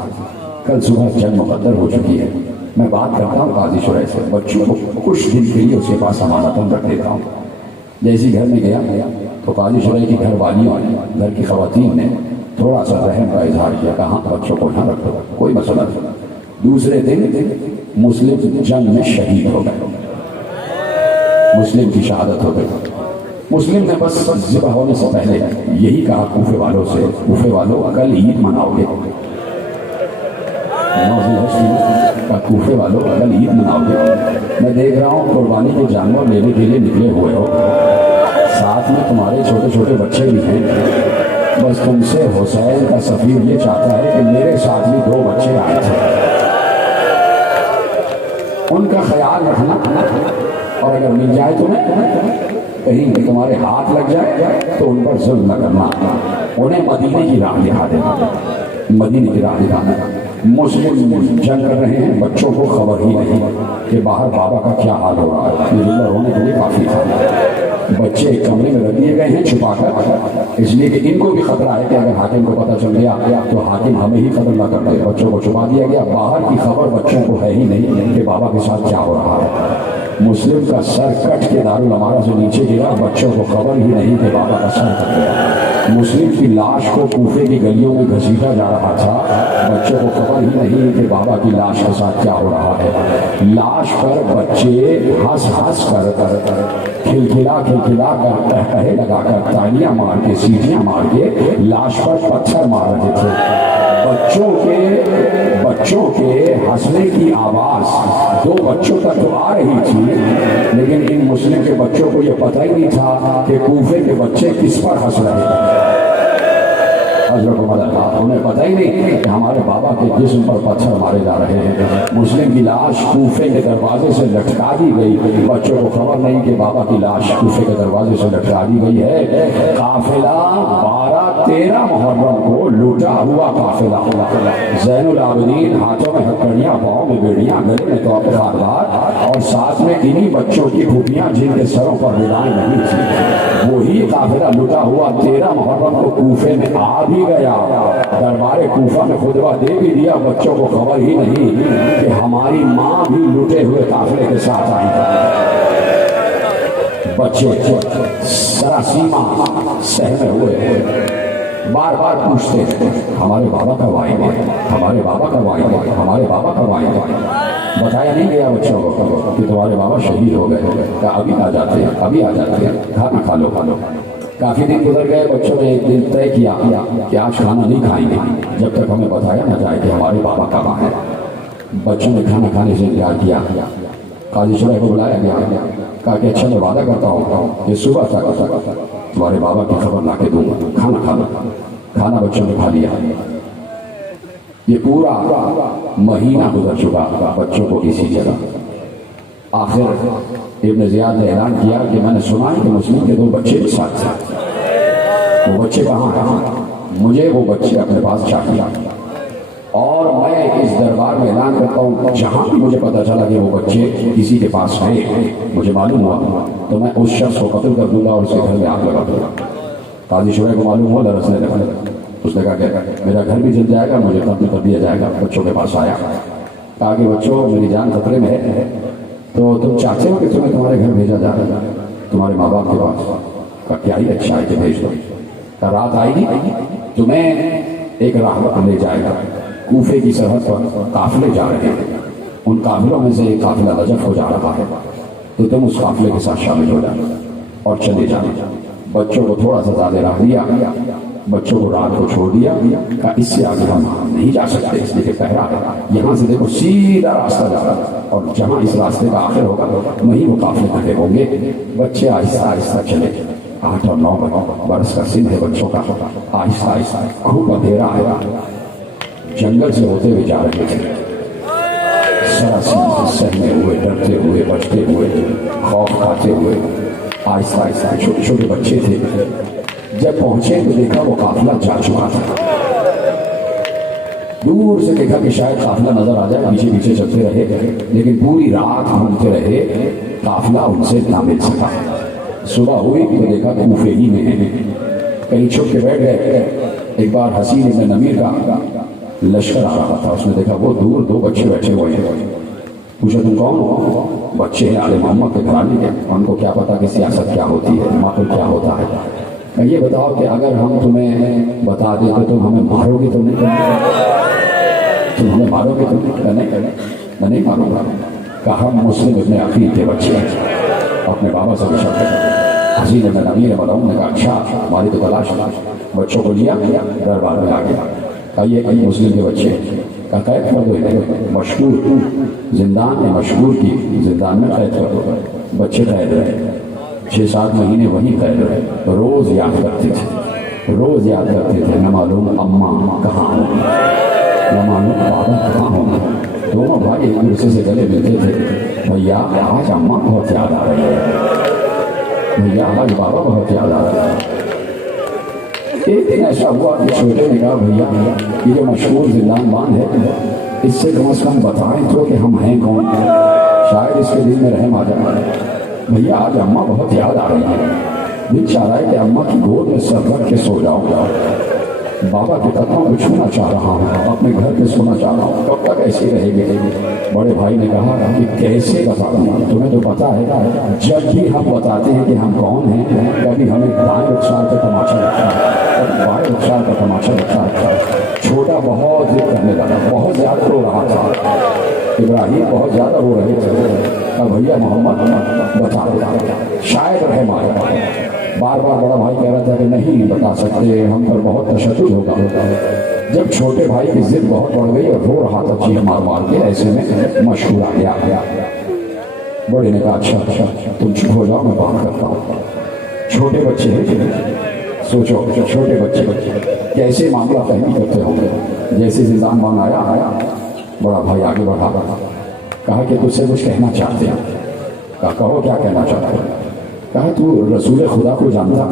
کل صبح جنگ مقدر ہو چکی ہے، میں بات کرتا ہوں قاضی شریح سے، بچوں کو کچھ دن کے لیے اس کے پاس امانتاً رکھ دیتا ہوں۔ جیسی گھر میں گیا تو قاضی شریح کی گھر والیوں نے، گھر کی خواتین نے تھوڑا سا رحم کا اظہار کیا، کہا بچوں کو یہاں رکھو، کوئی مسئلہ نہیں۔ دوسرے دن مسلم جنگ میں شہید ہو گئے، مسلم کی شہادت ہو گئی۔ مسلم نے بس ذبح ہونے سے پہلے یہی کہا کوفے والوں سے، کوفے والوں کل عید مناؤ گے، کوفے والوں کل عید مناؤگے؟ میں دیکھ رہا ہوں قربانی کے جانور لینے کے لیے نکلے ہوئے ہو، ساتھ میں تمہارے چھوٹے چھوٹے بچے بھی ہیں، بس تم سے حسین کا سفیر یہ چاہتا ہے کہ میرے ساتھ بھی 2 بچے آئے تھے، ان کا خیال رکھنا، اور اگر مل جائے تمہیں کہیں کہ تمہارے ہاتھ لگ جائے تو ان پر ظلم نہ کرنا، انہیں مدینے کی راہ دکھا دینا، مدینے کی راہ دکھانا۔ مسلم جنگ کر رہے ہیں، بچوں کو خبر ہی نہیں کہ باہر بابا کا کیا حال ہو رہا ہے، یہ جملہ رونے کے لیے کافی تھا۔ بچے ایک کمرے میں رکھ دیے گئے ہیں چھپا کر، اس لیے کہ ان کو بھی خطرہ ہے کہ اگر حاکم کو پتہ چل گیا تو حاکم ہمیں ہی قتل نہ کر دے، بچوں کو چھپا دیا گیا، باہر کی خبر بچوں کو ہے ہی نہیں کہ بابا کے ساتھ کیا ہو رہا ہے۔ مسلم کا سر کٹ کے دارالامارہ سے نیچے گرا، بچوں کو خبر ہی نہیں کہ بابا کا سر کٹ گیا۔ مسلم کی لاش کو کوفے کی گلیوں میں گھسیٹا جا رہا تھا، بچوں کو خبر ہی نہیں کہ بابا کی لاش کے ساتھ کیا ہو رہا ہے۔ لاش پر بچے ہنس ہنس کر کھلکھلا کر کہے لگا کر تالیاں مار کے سیٹیاں مار کے لاش پر پتھر مار رہے تھے۔ بچوں کے ہنسنے کی آواز 2 بچوں تک تو آ رہی تھی، لیکن ان مسلم کے بچوں کو یہ پتہ ہی نہیں تھا کہ کوفے کے بچے کس پر ہنس رہے ہیں۔ انہیں پتہ ہی نہیں کہ ہمارے بابا کے جسم پر پتھر مارے جا رہے ہیں۔ مسلم کی لاش کوفے کے دروازے سے لٹکا دی گئی، بچوں کو خبر نہیں کہ بابا کی لاش کوفے کے دروازے سے لٹکا دی گئی ہے۔ قافلہ 12-13 محرم کو لوٹا ہوا قافلہ، زین العابدین ہاتھوں میں ہتھکڑیاں، پاؤں میں بیڑیاں، گلے میں توپ خاردار، اور ساتھ میں انہی بچوں کی پھوپھیاں جن کے سروں پر ردائیں نہیں تھی، وہی قافلہ لوٹا ہوا 13 محرم کو کوفے میں آ بھی گیا۔ دربار کوفہ میں خطبہ دے بھی دیا، بچوں کو خبر ہی نہیں کہ ہماری ماں بھی لوٹے ہوئے قافلے کے ساتھ آئی ہے۔ بچے سراسیمہ سہمے ہوئے بار بار پوچھتے ہیں ہمارے بابا کب آئیں گے، ہمارے بابا کب آئیں گے، ہمارے بابا کب آئیں گے۔ بتایا نہیں گیا بچوں کو کہ تمہارے بابا شہید ہو گئے، کہ ابھی آ جاتے ہیں، ابھی آ جاتے ہیں، کھانا کھا لو۔ کافی دن گزر گئے، بچوں نے ایک دن طے کیا کہ آج کھانا نہیں کھائیں گے جب تک ہمیں بتایا نہ جائے کہ ہمارے بابا کب آئے۔ بچوں نے کھانا کھانے سے انکار کیا، قاضی شرح کو بلایا گیا، کہا کہ اچھا میں وعدہ کرتا ہوں کہ صبح تک تمہارے بابا کی خبر لا کے دوں گا، کھانا کھا لو۔ کھانا بچوں نے کھا لیا۔ یہ پورا مہینہ گزر چکا بچوں کو کسی جگہ۔ آخر ابن زیاد نے اعلان کیا کہ میں نے سنا ہے کہ مسلم کے 2 بچے بھی ساتھ تھے، وہ بچے کہاں ہیں؟ مجھے وہ بچے اپنے پاس چاہیے، اور میں اس دربار میں اعلان کرتا ہوں جہاں بھی مجھے پتا چلا کہ وہ بچے کسی کے پاس ہیں، مجھے معلوم ہوا تو میں اس شخص کو قتل کر دوں گا اور اس کے گھر میں آگ لگا دوں گا۔ قاضی شرح کو معلوم ہوا، لرزنے لگا، اس نے کہا کہ میرا گھر بھی جل جائے گا، مجھے قتل کر دیا جائے گا۔ بچوں کے پاس آیا، کہا کہ بچوں میری جان خطرے میں ہے، تو تم چاہتے ہو کہ تمہیں تمہارے گھر بھیجا جائے تمہارے ماں باپ کے پاس؟ کا کیا ہی اچھا ہے کہ بھیج دو۔ رات آئے گی تمہیں ایک راہب لے جائے گا، کوفے کی سرحد پر قافلے جا رہے ہیں، ان قافلوں میں سے ایک قافلہ نجف ہو جا رہا ہے، تو تم اس قافلے کے ساتھ شامل ہو جانا اور چلے جانا۔ بچوں کو تھوڑا سا زیادہ راہ دیا، بچوں کو رات کو چھوڑ دیا، کہا اس سے آگے ہم نہیں جا سکتے اس لیے کہ پہرا ہے، یہاں سے دیکھو سیدھا راستہ جا رہا ہے، اور جہاں اس راستے کا آخر ہوگا وہیں وہ قافلے کھڑے ہوں گے۔ بچے آہستہ آہستہ چلے، 8 اور 9 برس کا سن ہے بچوں کا، آہستہ آہستہ خوب اندھیرا ہے، جنگل سے ہوتے ہوئے جا رہے تھے، سراسیمہ سہمے ہوئے، ڈرتے ہوئے، بچتے ہوئے، خوف کھاتے ہوئے، آہستہ آہستہ۔ چھوٹے چھوٹے بچے تھے، جب پہنچے تو دیکھا وہ قافلہ جا چکا تھا۔ دور سے دیکھا کہ شاید قافلہ نظر آ جائے، پیچھے پیچھے چلتے رہے، لیکن پوری رات گھومتے رہے، قافلہ ان سے نہ مل سکا۔ صبح ہوئی تو دیکھا کوفے ہی میں ہیں، کہیں چھپ کے بیٹھ گئے۔ ایک بار حسین ابن نمیر کا لشکر آ رہا تھا، اس نے دیکھا وہ دور 2 بچے بیٹھے ہوئے ہیں۔ پوچھا تم کون ہو؟ بچے ہیں آل محمد کے گھرانے کے، ان کو کیا پتا کہ سیاست کیا ہوتی ہے، ماحول کیا ہوتا ہے۔ یہ بتاؤ کہ اگر ہم تمہیں بتا دیں تو تم ہمیں مارو گے؟ تم تم ہمیں مارو گے؟ میں نہیں ماروں گا۔ کہا ہم مسلم ابن عقیل کے بچے اپنے بابا سے بشک کریں۔ حسین ابن نمیر ملعون نے کہا اچھا ہماری تو تلاش ہے۔ بچوں کو لیا، دربار میں آ گیا، کہا یہ مسلم کے بچے کہا قید کر دو انہیں، مشہور زندان میں، مشہور کی زندان میں قید کر دو. بچے قید رہے 6-7 مہینے وہیں قید رہے. روز یاد کرتے تھے، روز یاد کرتے تھے، نہ معلوم اماں کہاں ہوں، نہ معلوم بابا کہاں ہوں. دونوں بھائی ایک دوسرے سے گلے ملتے تھے، بھیا آج اماں بہت یاد آ رہی ہے، بھیا آج بابا بہت یاد آ رہا ہے. ایک دن ایسا ہوا کہ چھوٹے نے کہا بھیا یہ جو مشہور زندان باندھ ہے اس سے کم از کم بتائیں تو کہ ہم ہیں کون، شاید اس کے دل میں رحم آ جائے. بھیا آج اماں بہت یاد آ رہی ہے، دل چاہ رہا ہے کہ اماں کی گود میں سر رکھ کے سو جاؤں، بابا کے قدموں کو چھونا چاہ رہا ہوں، اپنے گھر پہ سونا چاہ رہا ہوں، کب تک ایسے رہے گی. بڑے بھائی نے کہا کہ کیسے بتاؤں، تمہیں تو پتا ہے جب بھی ہم بتاتے ہیں کہ ہم کون ہیں کبھی ہمیں دائیں رخسار کا تماشا لگتا ہے، کبھی بائیں رخسار کا تماشا لگتا ہے. چھوٹا بہت ضد کرنے لگا، بہت زیادہ رو رہا تھا، ابراہیم بہت زیادہ رو رہے تھے. بھیا محمد بتا دو شاید رحم آ جائے. بار بار بڑا بھائی کہہ رہا تھا کہ نہیں بتا سکتے، ہم پر بہت تشدد ہوگا. جب چھوٹے بھائی کی ضد بہت بڑھ گئی اور رو رہا تھا چیخ مار مار کے، ایسے میں مشہور آ گیا. بڑے نے کہا اچھا تم چپ ہو جاؤ، میں بات کرتا ہوں. چھوٹے بچے ہیں، سوچو چھوٹے بچے کیسے معاملہ فہمی کرتے ہوں گے. جیسے زندان بان آیا بڑا بھائی آگے بڑھا، کہا کہ تجھ سے کچھ کہنا چاہتے ہیں. کہا کہو کیا کہنا چاہتے ہیں. کہا تو رسول خدا کو جانتا،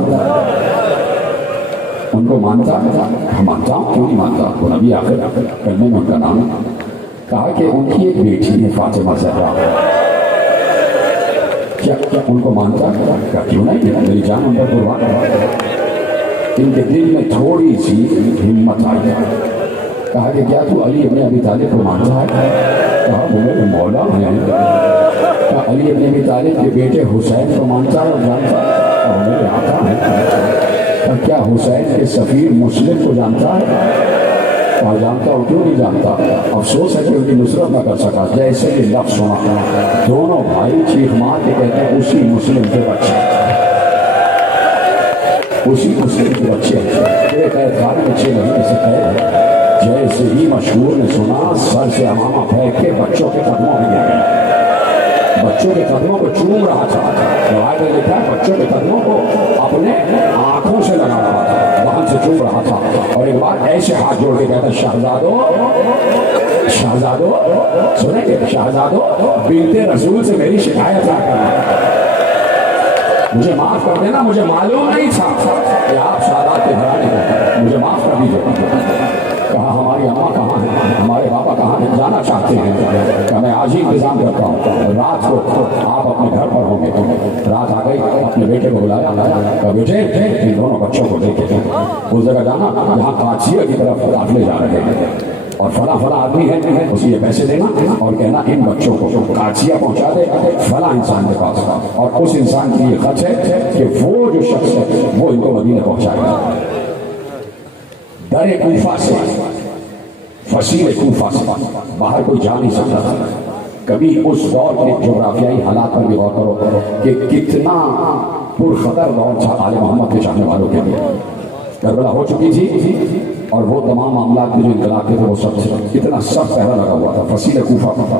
ان کو مانتا؟ مانتا ہوں، کیوں نہیں مانتا، وہ نبی آخر کرنے میں ان کا نام ہے. کہا کہ ان کی ایک بیٹی ہے فاطمہ زہرا، کیا ان کو مانتا؟ کہا کیوں نہیں، میری جان ان پر قربان ہے. ان کے دل میں تھوڑی سی ہمت آئی. کہا کہ کیا تو علی ابن ابی طالب کو مانتا ہے؟ کہا وہ میرے مولا ہیں. کہا علی ابن ابی طالب کے بیٹے حسین کو مانتا ہے اور جانتا ہے؟ اور میرے آقا ہے. کیا حسین کے سفیر مسلم کو جانتا ہے؟ کہا جانتا اور کیوں نہیں جانتا، افسوس ہے کہ ان کی نصرت نہ کر سکا. جیسے کہ لفظ سنا دونوں بھائی چیخ مار کے کہتے ہیں اسی مسلم کے بچے، اسی مسلم کے بچے میرے قید خانے میں 6 مہینے سے قید ہے. جیسے ہی مشہور نے سنا سر سے امامہ پھینک کے بچوں کے قدموں میں گر گیا، بچوں کے قدموں کو چوم رہا تھا. روایت میں لکھا ہے بچوں کے قدموں کو اپنے آنکھوں سے لگا رہا تھا، وہاں سے چوم رہا تھا. اور ایک بار ایسے ہاتھ جوڑ کے کہتا شہزادو سنیں گے، شہزادو بنت رسول سے میری شکایت نہ کرنا، مجھے معاف کر دینا، مجھے معلوم نہیں تھا کہ آپ سادات کے گھرانے ہیں، مجھے معاف کر دیجیے. کہا ہماری اماں کہاں ہیں، ہمارے پاپا کہاں ہیں، جانا چاہتے ہیں. کہ میں آج ہی انتظام کرتا ہوں، رات کو آپ اپنے گھر پر ہوں گے. رات آ گئی، اپنے بیٹے کو بلایا، کہا بیٹے ان دونوں بچوں کو لے کے اس جگہ جانا جہاں قادسیہ کی طرف داخلے جا رہے ہیں، اور فلاں آدمی ہے اسے یہ پیسے دینا اور کہنا ان بچوں کو قادسیہ پہنچا دے فلاں انسان کے پاس، اور اس انسان کی یہ خط ہے کہ وہ جو شخص ہے وہ ان کو مدینہ پہنچائے گا. در کوفہ سے، فصیل کوفہ سے باہر کوئی جا نہیں سکتا تھا. کبھی اس دور کے جغرافیائی حالات پر بھی غور کرو کہ کتنا پرخطر دور تھا آل محمد کے چاہنے والوں کے لیے. کربلا ہو چکی تھی اور وہ تمام معاملات میں جو انقلاب تھے وہ سب سے اتنا سخت پہرا لگا ہوا تھا. فصیل کوفہ تھا.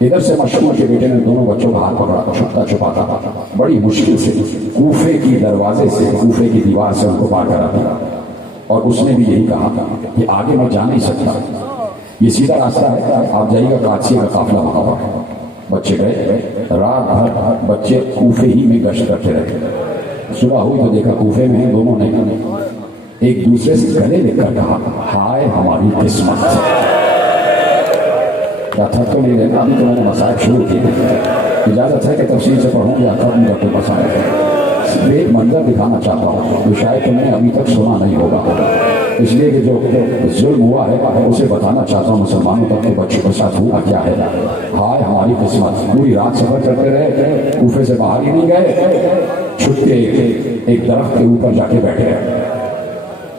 ادھر سے مشہور کے بیٹے نے دونوں بچوں کا ہاتھ پکڑا، چھپتا چھپاتا بڑی مشکل سے کوفے کی دروازے سے، کوفے کی دیوار سے ان کو پار کرا دیا. اور اس نے بھی یہی کہا کہ آگے میں جا نہیں سکتا، یہ سیدھا راستہ ہے، آپ جائیے گا قادسیہ کا قافلہ وہاں پر. بچے گئے، رات بھر بچے کوفے ہی میں گشت کرتے رہے. صبح ہوئی تو دیکھا کوفے میں ہیں دونوں نے. ایک دوسرے سے گلے لے کر کہا ہائے ہماری قسمت. کیا تھک تو نہیں لینا، ابھی تو میں نے مسائل شروع کیے، اجازت ہے کہ تفصیل سے پڑھوں یا ختم کرتے مسائل. ایک منظر دکھانا چاہتا ہوں جو شاید تم نے ابھی تک سنا نہیں ہوگا، اس لیے کہ جو ظلم ہوا ہے اسے بتانا چاہتا ہوں مسلمانوں تک کے بچوں کے ساتھ ہوا کیا ہے. ہائے ہماری قسمت. پوری رات سفر کرتے رہے، کوفے سے باہر ہی نہیں گئے، چھپ کے ایک درخت کے اوپر جا کے بیٹھے.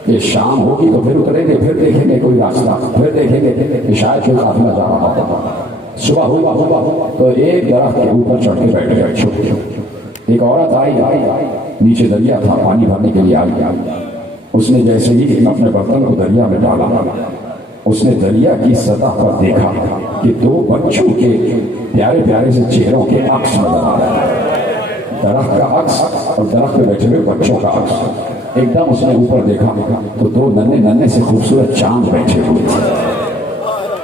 کہ شام ہوگی تو پھر اتریں گے، پھر دیکھیں گے کوئی راستہ، پھر دیکھیں گے کہ شاید کوئی قافلہ جا رہا ہوگا. صبح ہوا تو ایک درخت کے اوپر چڑھ کے بیٹھ گئے چھپ کے. ایک عورت آئی، نیچے دریا تھا، پانی بھرنے کے لیے آئی. اس نے جیسے ہی اپنے برتن کو دریا میں ڈالا، اس نے دریا کی سطح پر دیکھا کہ دو بچوں کے پیارے پیارے سے چہروں کے عکس نظر آ رہا ہے، درخت کا عکس اور درخت پہ بیٹھے ہوئے بچوں کا عکس۔ ایک دم اس نے اوپر دیکھا تو دو ننھے ننھے سے خوبصورت چاند بیٹھے ہوئے تھے۔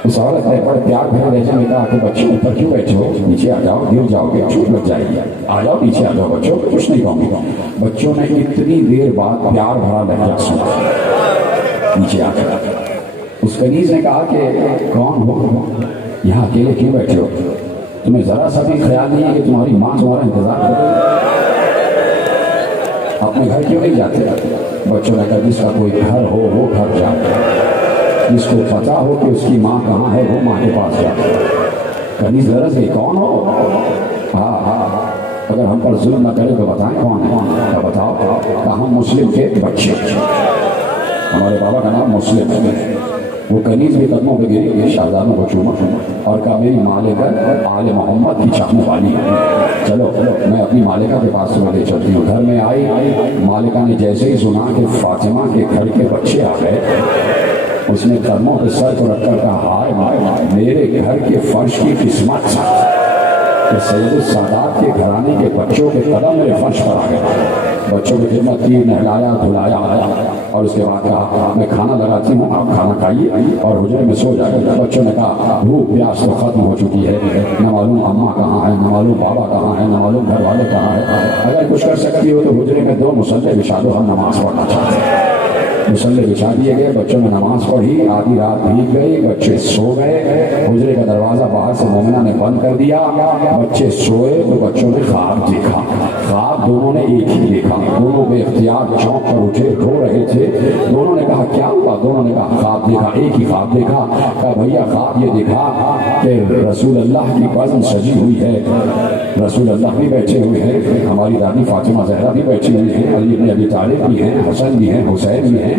اس عورت نے بڑے پیار بھرے لہجے میں کہا کہ بچوں اوپر کیوں بیٹھے ہو، نیچے آ جاؤ، گر جاؤ گے، چوٹ لگ جائے گی، آ جاؤ نیچے آ جاؤ بچوں، کچھ نہیں کہوں گا۔ بچوں نے اتنی دیر بعد پیار بھرا لہجہ سنا، نیچے آ گیا۔ اس کنیز نے کہا کہ کون ہو، یہاں اکیلے کیوں بیٹھے ہو، تمہیں ذرا سا بھی خیال نہیں ہے کہ تمہاری ماں تمہارا انتظار کر رہی ہے، اپنے گھر کیوں نہیں جاتے؟ بچوں نے کہا جس کا کوئی گھر ہو وہ گھر جائے، جس کو پتا ہو کہ اس کی ماں کہاں ہے وہ ماں کے پاس جائے۔ کنیز لرز گئی، کون ہو؟ ہاں اگر ہم پر ظلم نہ کرے تو بتائیں کون ہے؟ بتاؤ۔ کہا ہم مسلم کے بچے، ہمارے بابا کا نام مسلم ہے۔ وہ کنیز بھی قدموں پہ گری، شہزادوں کو چوما اور کہا میری مالکہ آل محمد کی چاہنے والی ہے، چلو میں اپنی مالکہ کے پاس میں لے چلتی ہوں۔ گھر میں آئی، مالکہ نے جیسے ہی سنا کہ فاطمہ کے گھر کے بچے آ گئے، اس نے قدموں پہ سر کو رکھ کر کہا ہائے میرے گھر کے فرش کی قسمت کہ سید السادات کے گھرانے کے بچوں کے قدم میرے فرش پر آ گئے۔ بچوں کی خدمت کی، نہلایا دھلایا اور اس کے بعد کہا میں کھانا لگاتی ہوں، آپ کھانا کھائیے اور حجرے میں سو جائے۔ بچوں نے کہا بھوک پیاس تو ختم ہو چکی ہے، نہ معلوم اماں کہاں ہے، نہ معلوم بابا کہاں ہے، نہ معلوم گھر والے کہاں ہیں، اگر کچھ کر سکتی ہو تو حجرے میں 2 مصلے بچھا دو، ہم نماز پڑھنا چاہتے ہیں۔ مصلے بچھا دیے گئے، بچوں نے نماز پڑھی، آدھی رات بھیگ گئی، بچے سو گئے۔ حجرے کا دروازہ باہر سے مومنہ نے بند کر دیا، بچے سوئے تو بچوں نے خواب دیکھا۔ خواب دونوں نے ایک ہی دیکھا، دونوں بے اختیار چونک کر اٹھے، رو رہے تھے۔ دونوں نے کہا کیا ہوا؟ دونوں نے کہا خواب دیکھا، ایک ہی خواب دیکھا۔ کہا بھیا خواب یہ دیکھا کہ رسول اللہ کی بزم سجی ہوئی ہے، رسول اللہ بھی بیٹھے ہوئے ہیں، ہماری دادی فاطمہ زہرا بھی بیٹھی ہوئی ہیں، علی بن ابی طالب بھی ہیں، حسن بھی ہیں، حسین بھی ہیں۔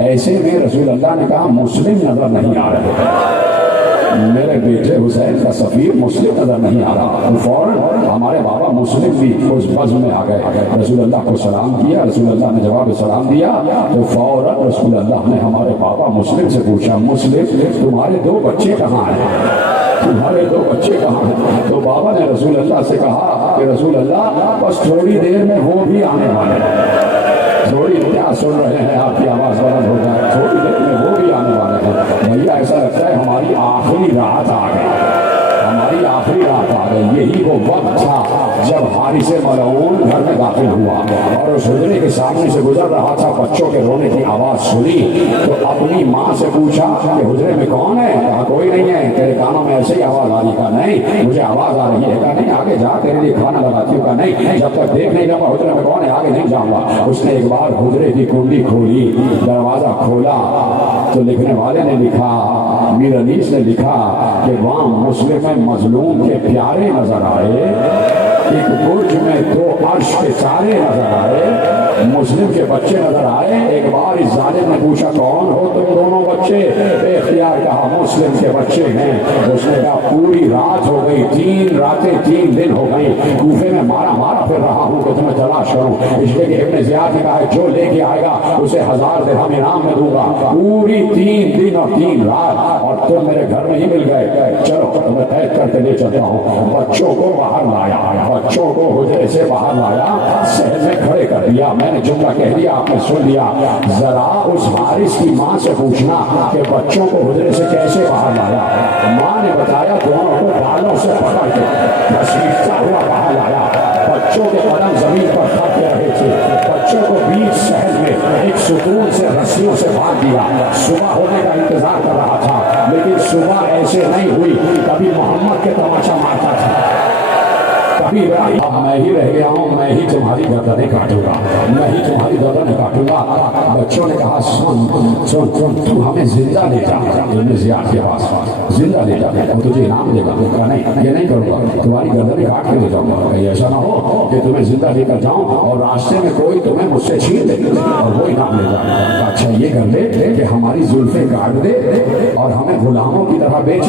ایسے میں رسول اللہ نے کہا مسلم نظر نہیں آ رہے، میرے بیٹے حسین کا سفیر مسلم نظر نہیں آ رہا۔ تو فوراً ہمارے بابا مسلم بھی اس بزم میں آ گئے، رسول اللہ کو سلام کیا، رسول اللہ نے جواب سلام دیا تو فوراً رسول اللہ نے ہمارے بابا مسلم سے پوچھا مسلم تمہارے 2 بچے کہاں ہیں، تمہارے 2 بچے کہاں ہیں؟ تو بابا نے رسول اللہ سے کہا کہ رسول اللہ بس تھوڑی دیر میں وہ بھی آنے والے ہیں، تھوڑی کیا سن رہے ہیں آپ کی آواز بلند ہو جائے، تھوڑی دیر میں وہ بھی آنے والے ہیں۔ بھیا ایسا لگتا ہے ہماری آخری رات آ گئی، ہماری آخری رات آ گئی۔ یہی وہ وقت تھا جب حارث ملعون گھر میں داخل ہوا اور اس حجرے کے سامنے سے گزر رہا تھا، بچوں کے رونے کی آواز سنی تو اپنی ماں سے پوچھا کہ حجرے میں کون ہے؟ کہا کوئی نہیں ہے۔ تیرے کانوں میں ایسے ہی آواز آ رہی؟ کہا نہیں مجھے آواز آ رہی ہے۔ کہا نہیں آگے جا، تیرے لیے کھانا لگاتی ہوں۔ کہا نہیں جب تک دیکھ نہیں جاؤں حجرے میں کون ہے آگے نہیں جاؤں گا۔ اس نے ایک بار حجرے کی کنڈی کھولی، دروازہ کھولا تو لکھنے والے نے لکھا، میر انیس نے لکھا کہ وہاں مسلم مظلوم کے پیارے نظر آئے، ایک برج میں 2 عرش کے تارے نظر آئے، مسلم کے بچے نظر آئے۔ ایک بار اس ظالم نے پوچھا کون ہو تم دونوں بچے؟ بے اختیار کہا مسلم کے بچے ہیں۔ اس نے کہا پوری رات ہو گئی، 3 راتیں 3 دن ہو گئی، کوفے میں مارا پھر رہا ہوں کہ تمہیں تلاش کروں، اس لیے کہ ابن زیاد نے کہا جو لے کے آئے گا اسے 1000 درہم انعام میں دوں گا۔ پوری 3 دن اور 3 رات اور تم میرے گھر میں ہی مل گئے، چلو میں قید کر کے لے چلتا ہوں۔ بچوں کو باہر لایا، بچوں کو حجرے سے باہر لایا، صحن میں کھڑے کر دیا۔ میں نے جملہ کہہ دیا، آپ نے سن لیا۔ ذرا اس حارث کی ماں سے پوچھنا کہ بچوں کو حجرے سے کیسے باہر لایا۔ ماں نے بتایا دونوں کو بالوں سے پکڑ کے گھسیٹتا ہوا باہر لایا۔ بچوں کے قدم زمین پر کھاتے رہے تھے، بچوں کو بیچ صحن میں ایک ستون سے رسیوں سے باندھ دیا۔ صبح ہونے کا انتظار کر رہا تھا لیکن صبح ایسے نہیں ہوئی۔ کبھی محمد کے تماشا مارتا تھا، کبھی میں ہی رہ گیا ہوں، میں ہی تمہاری گردنیں کاٹوں گا، میں ہی تمہاری گردنیں کاٹوں گا۔ بچوں نے کہا سن تو ہمیں زندہ لے جا ابن زیاد کے پاس، زندہ لے جا، وہ تجھے انعام دے گا۔ کہا نہیں یہ نہیں کروں گا، تمہاری گردنیں کاٹ کے لے جاؤں گا، کہیں ایسا نہ ہو کہ تمہیں زندہ لے کر جاؤں اور راستے میں کوئی تمہیں مجھ سے چھین لے اور وہ انعام لے جائے۔ اچھا یہ کر لے کہ ہماری زلفیں کاٹ دے اور ہمیں غلاموں کی طرح بیچ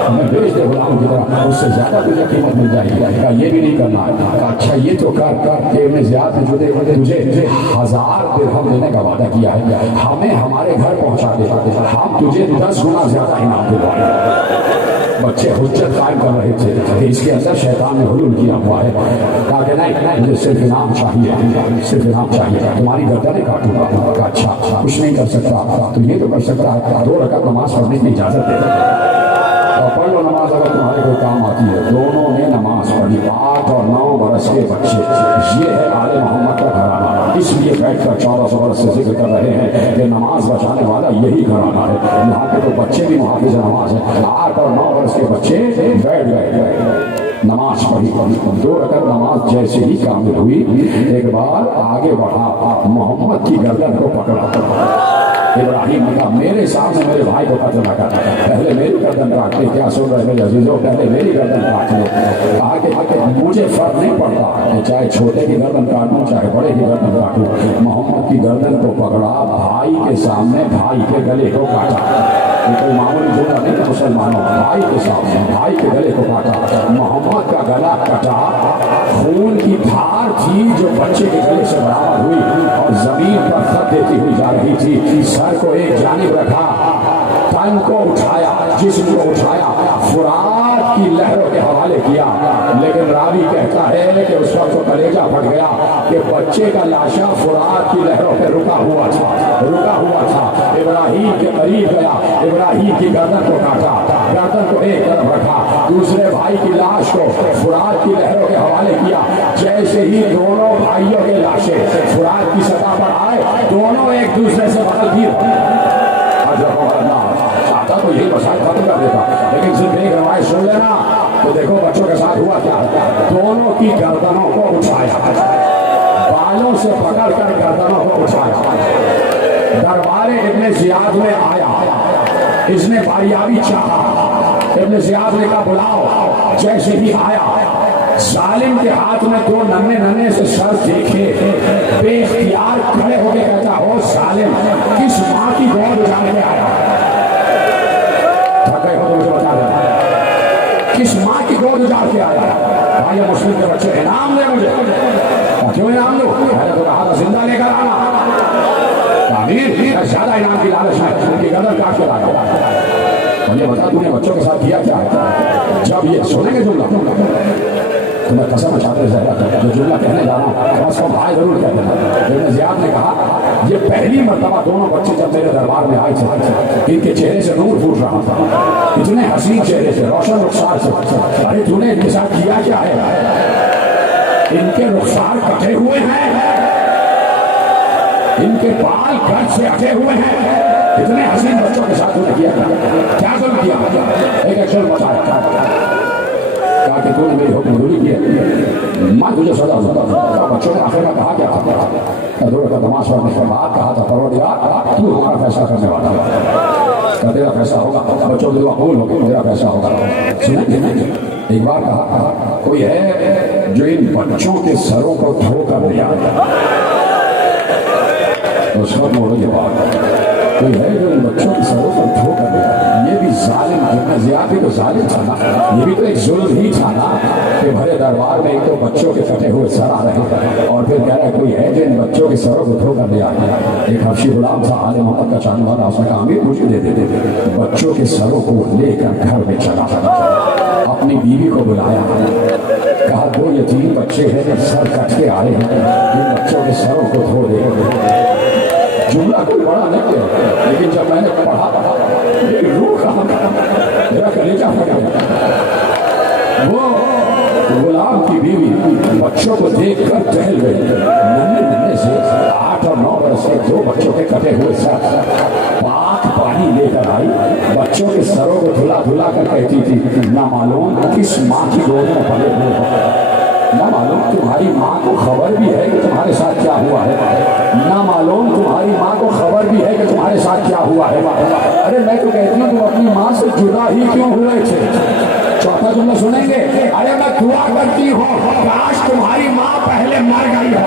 ہمیں بیچ دے غلاموں کی طرح، اس سے زیادہ تجھے قیمت مل جائے گی. کہا یہ بھی نہیں کرنا ہے. اچھا یہ تو کر کہ ابن زیاد نے تجھے 1000 درہم دینے کا وعدہ کیا ہے، ہمیں ہمارے گھر پہنچا دے، ہم تجھے 10 گنا زیادہ انعام دلوائیں گے. بچے حجت قائم کر رہے تھے کہ اس کے اندر شیطان نے حلول کیا ہوا ہے. کہا کہ نہیں، مجھے صرف انعام چاہیے، صرف انعام چاہیے، تمہاری گردنیں کاٹوں گا. کہا اچھا کچھ نہیں کر سکتا، تو یہ تو کر سکتا ہے 2 رکعت نماز پڑھنے کی اجازت دے دے اور پڑھ لو نماز اگر تمہارے کوئی کام آتی ہے. دونوں نے نماز پڑھی. 8 اور 9 برس کے بچے. یہ ہے آل محمد کا گھرانہ. اس لیے بیٹھ کر 1400 برس سے ذکر کر رہے ہیں کہ نماز بچانے والا یہی گھرانہ ہے. یہاں کے تو بچے بھی محافظ نماز ہیں. 8 اور 9 برس کے بچے بیٹھ گئے، نماز پڑھی. 2 رکعت نماز جیسے ہی کامل ہوئی، ایک بار آگے بڑھا، محمد کی گردن کو پکڑا. ابراہیم نے کہا میرے سامنے میرے بھائی کو قتل نہ کر، پہلے میری گردن کاٹ لے. کیا سن رہے میرے عزیزوں؟ پہلے میری گردن کاٹ لے. کہا کہ مجھے فرق نہیں پڑتا، چاہے چھوٹے کی گردن کاٹوں چاہے بڑے کی گردن کاٹوں. محمد کی گردن کو پکڑا، بھائی کے سامنے بھائی کے گلے کو کاٹا. یہ کوئی معمولی جملہ نہیں تھا مسلمانوں. بھائی کے سامنے بھائی کے گلے کو کاٹا. محمد کا گلا کٹا. خون کی دھار تھی جو بچے کے گلے سے برآمد ہوئی اور زمین پر خط دیتی ہوئی جا رہی تھی. سر کو ایک جانب رکھا، تن کو اٹھایا، جسم کو اٹھایا، فرات کی لہروں کے حوالے کیا. لیکن راوی کہتا ہے کہ اس وقت تو کلیجہ پھٹ گیا کہ بچے کا لاشا فرات کی لہروں پہ رکا ہوا تھا. ابراہیم کے قریب گیا، ابراہیم کی گردن کو کاٹا، گردن کو ایک طرف رکھا، دوسرے بھائی کی لاش کو فرات کی لہروں کے حوالے کیا. جیسے ہی دونوں بھائیوں کے لاشیں فرات کی سطح پر آئے، دونوں ایک دوسرے سے بدل گئے. چاہتا تو یہی مسائل ختم کر دیتا، لیکن صرف ایک روایت سن لینا تو دیکھو بچوں کے ساتھ ہوا کیا. دونوں کی گردنوں کو اٹھایا، بالوں سے پکڑ کر گردنوں کو اٹھایا. دربار ابن زیاد میں آیا، اس نے باریابی چاہا. ابن زیاد نے کہا بلاؤ. جیسے ہی آیا، ظالم کے ہاتھ میں 2 ننھے سے سر دیکھے، بے اختیار کھڑے ہو کے کہتا ہو ظالم کس ماں کی گود اجاڑ کے آیا؟ تھک گئے ہو تو مجھے بتا دینا، کس ماں کی گود اجاڑ کے آیا؟ بھائی مسلم کے بچے انعام دے مجھے. کیوں انعام دو؟ میں نے تو کہا تھا زندہ لے کر آنا. زیادہ انعام کی لالچ ہے، ان کی گردن کاٹ کے لایا. مجھے بتا تم نے بچوں کے ساتھ کیا کیا ہے؟ جب یہ سنیں گے جملہ تو میں قسم اچھاتے جو جملہ کہنے جا رہا ہوں بس ہم بھائی ضرور کہتے ہیں. ابن زیاد نے کہا یہ پہلی مرتبہ دونوں بچے جب میرے دربار میں آئے تھے، ان کے چہرے سے نور پھوٹ رہا تھا، اتنے حسین چہرے سے، روشن رخسار سے. ارے تو نے ان کے ساتھ کیا کیا ہے؟ ان کے رخسار کٹے ہوئے ہیں، ان کے بال گرد سے اٹے ہوئے ہیں. اتنے حسین بچوں کے ساتھ انہیں کیا کیا ظلم کیا؟ ایک ایکشن بتایا، کہا کہ تو نے میری حکم دوری کی ہے، میں تجھے سزا دوں. بچوں نے آخر میں کہا کیا تھا؟ 2 رکعت نماز پڑھنے کے بعد کہا تھا پروردگار تو ہمارا فیصلہ کرنے والا ہے، تیرا فیصلہ ہوگا، بچوں کی دعا قبول ہوگی، میرا فیصلہ ہوگا. سنیں ایک بار کہا کوئی ہے جو ان بچوں کے سروں کو دھو کر دیا. اس وقت وہ یہ بات کوئی ہے جو ان بچوں کی سروں کو دھو کر دیا. یہ بھی ظالم ابن زیاد بھی تو ظالم تھا نا، یہ بھی تو ایک ظلم ہی تھا نا کہ بھرے دربار میں ایک تو بچوں کے کٹے ہوئے سر آ رہے تھے اور پھر کہہ رہا ہے کوئی ہے جو ان بچوں کے سروں کو دھو کر دیا. ایک حبشی غلام تھا آل محمد کا چاہنے والا، اس نے کہا امیر مجھے دے دیتے. بچوں کے سروں کو لے کر گھر میں چلا، اپنی بیوی کو بلایا، کہا 2 یتیم بچے ہیں جو سر کٹ کے آئے ہیں، ان بچوں کے سروں کو دھو دے. جملہ کوئی بڑا نہیں ہے، لیکن جب میں نے پڑھا میری روح کہاں میرا کلیجہ پھٹ گیا. وہ غلام کی بیوی بچوں کو دیکھ کر ٹہل گئی. ننھے سے 8 اور 9 برس کے 2 بچوں کے کٹے ہوئے سر پاک پانی لے کر آئی، بچوں کے سروں کو دھلا دھلا کر کہتی تھی نہ معلوم کس ماں کی گود میں پلے ہوئے ہو، نہ معلوم تمہاری ماں کو خبر بھی ہے کہ تمہارے ساتھ کیا ہوا ہے، نہ معلوم تمہاری ماں کو خبر بھی ہے کہ تمہارے ساتھ کیا ہوا ہے. ارے میں تو کہتی ہوں تم اپنی ماں سے جدا ہی کیوں ہوئے تھے؟ چوتھا جملہ سنیں گے. ارے میں دعا کرتی ہوں کاش تمہاری ماں پہلے مر گئی ہو،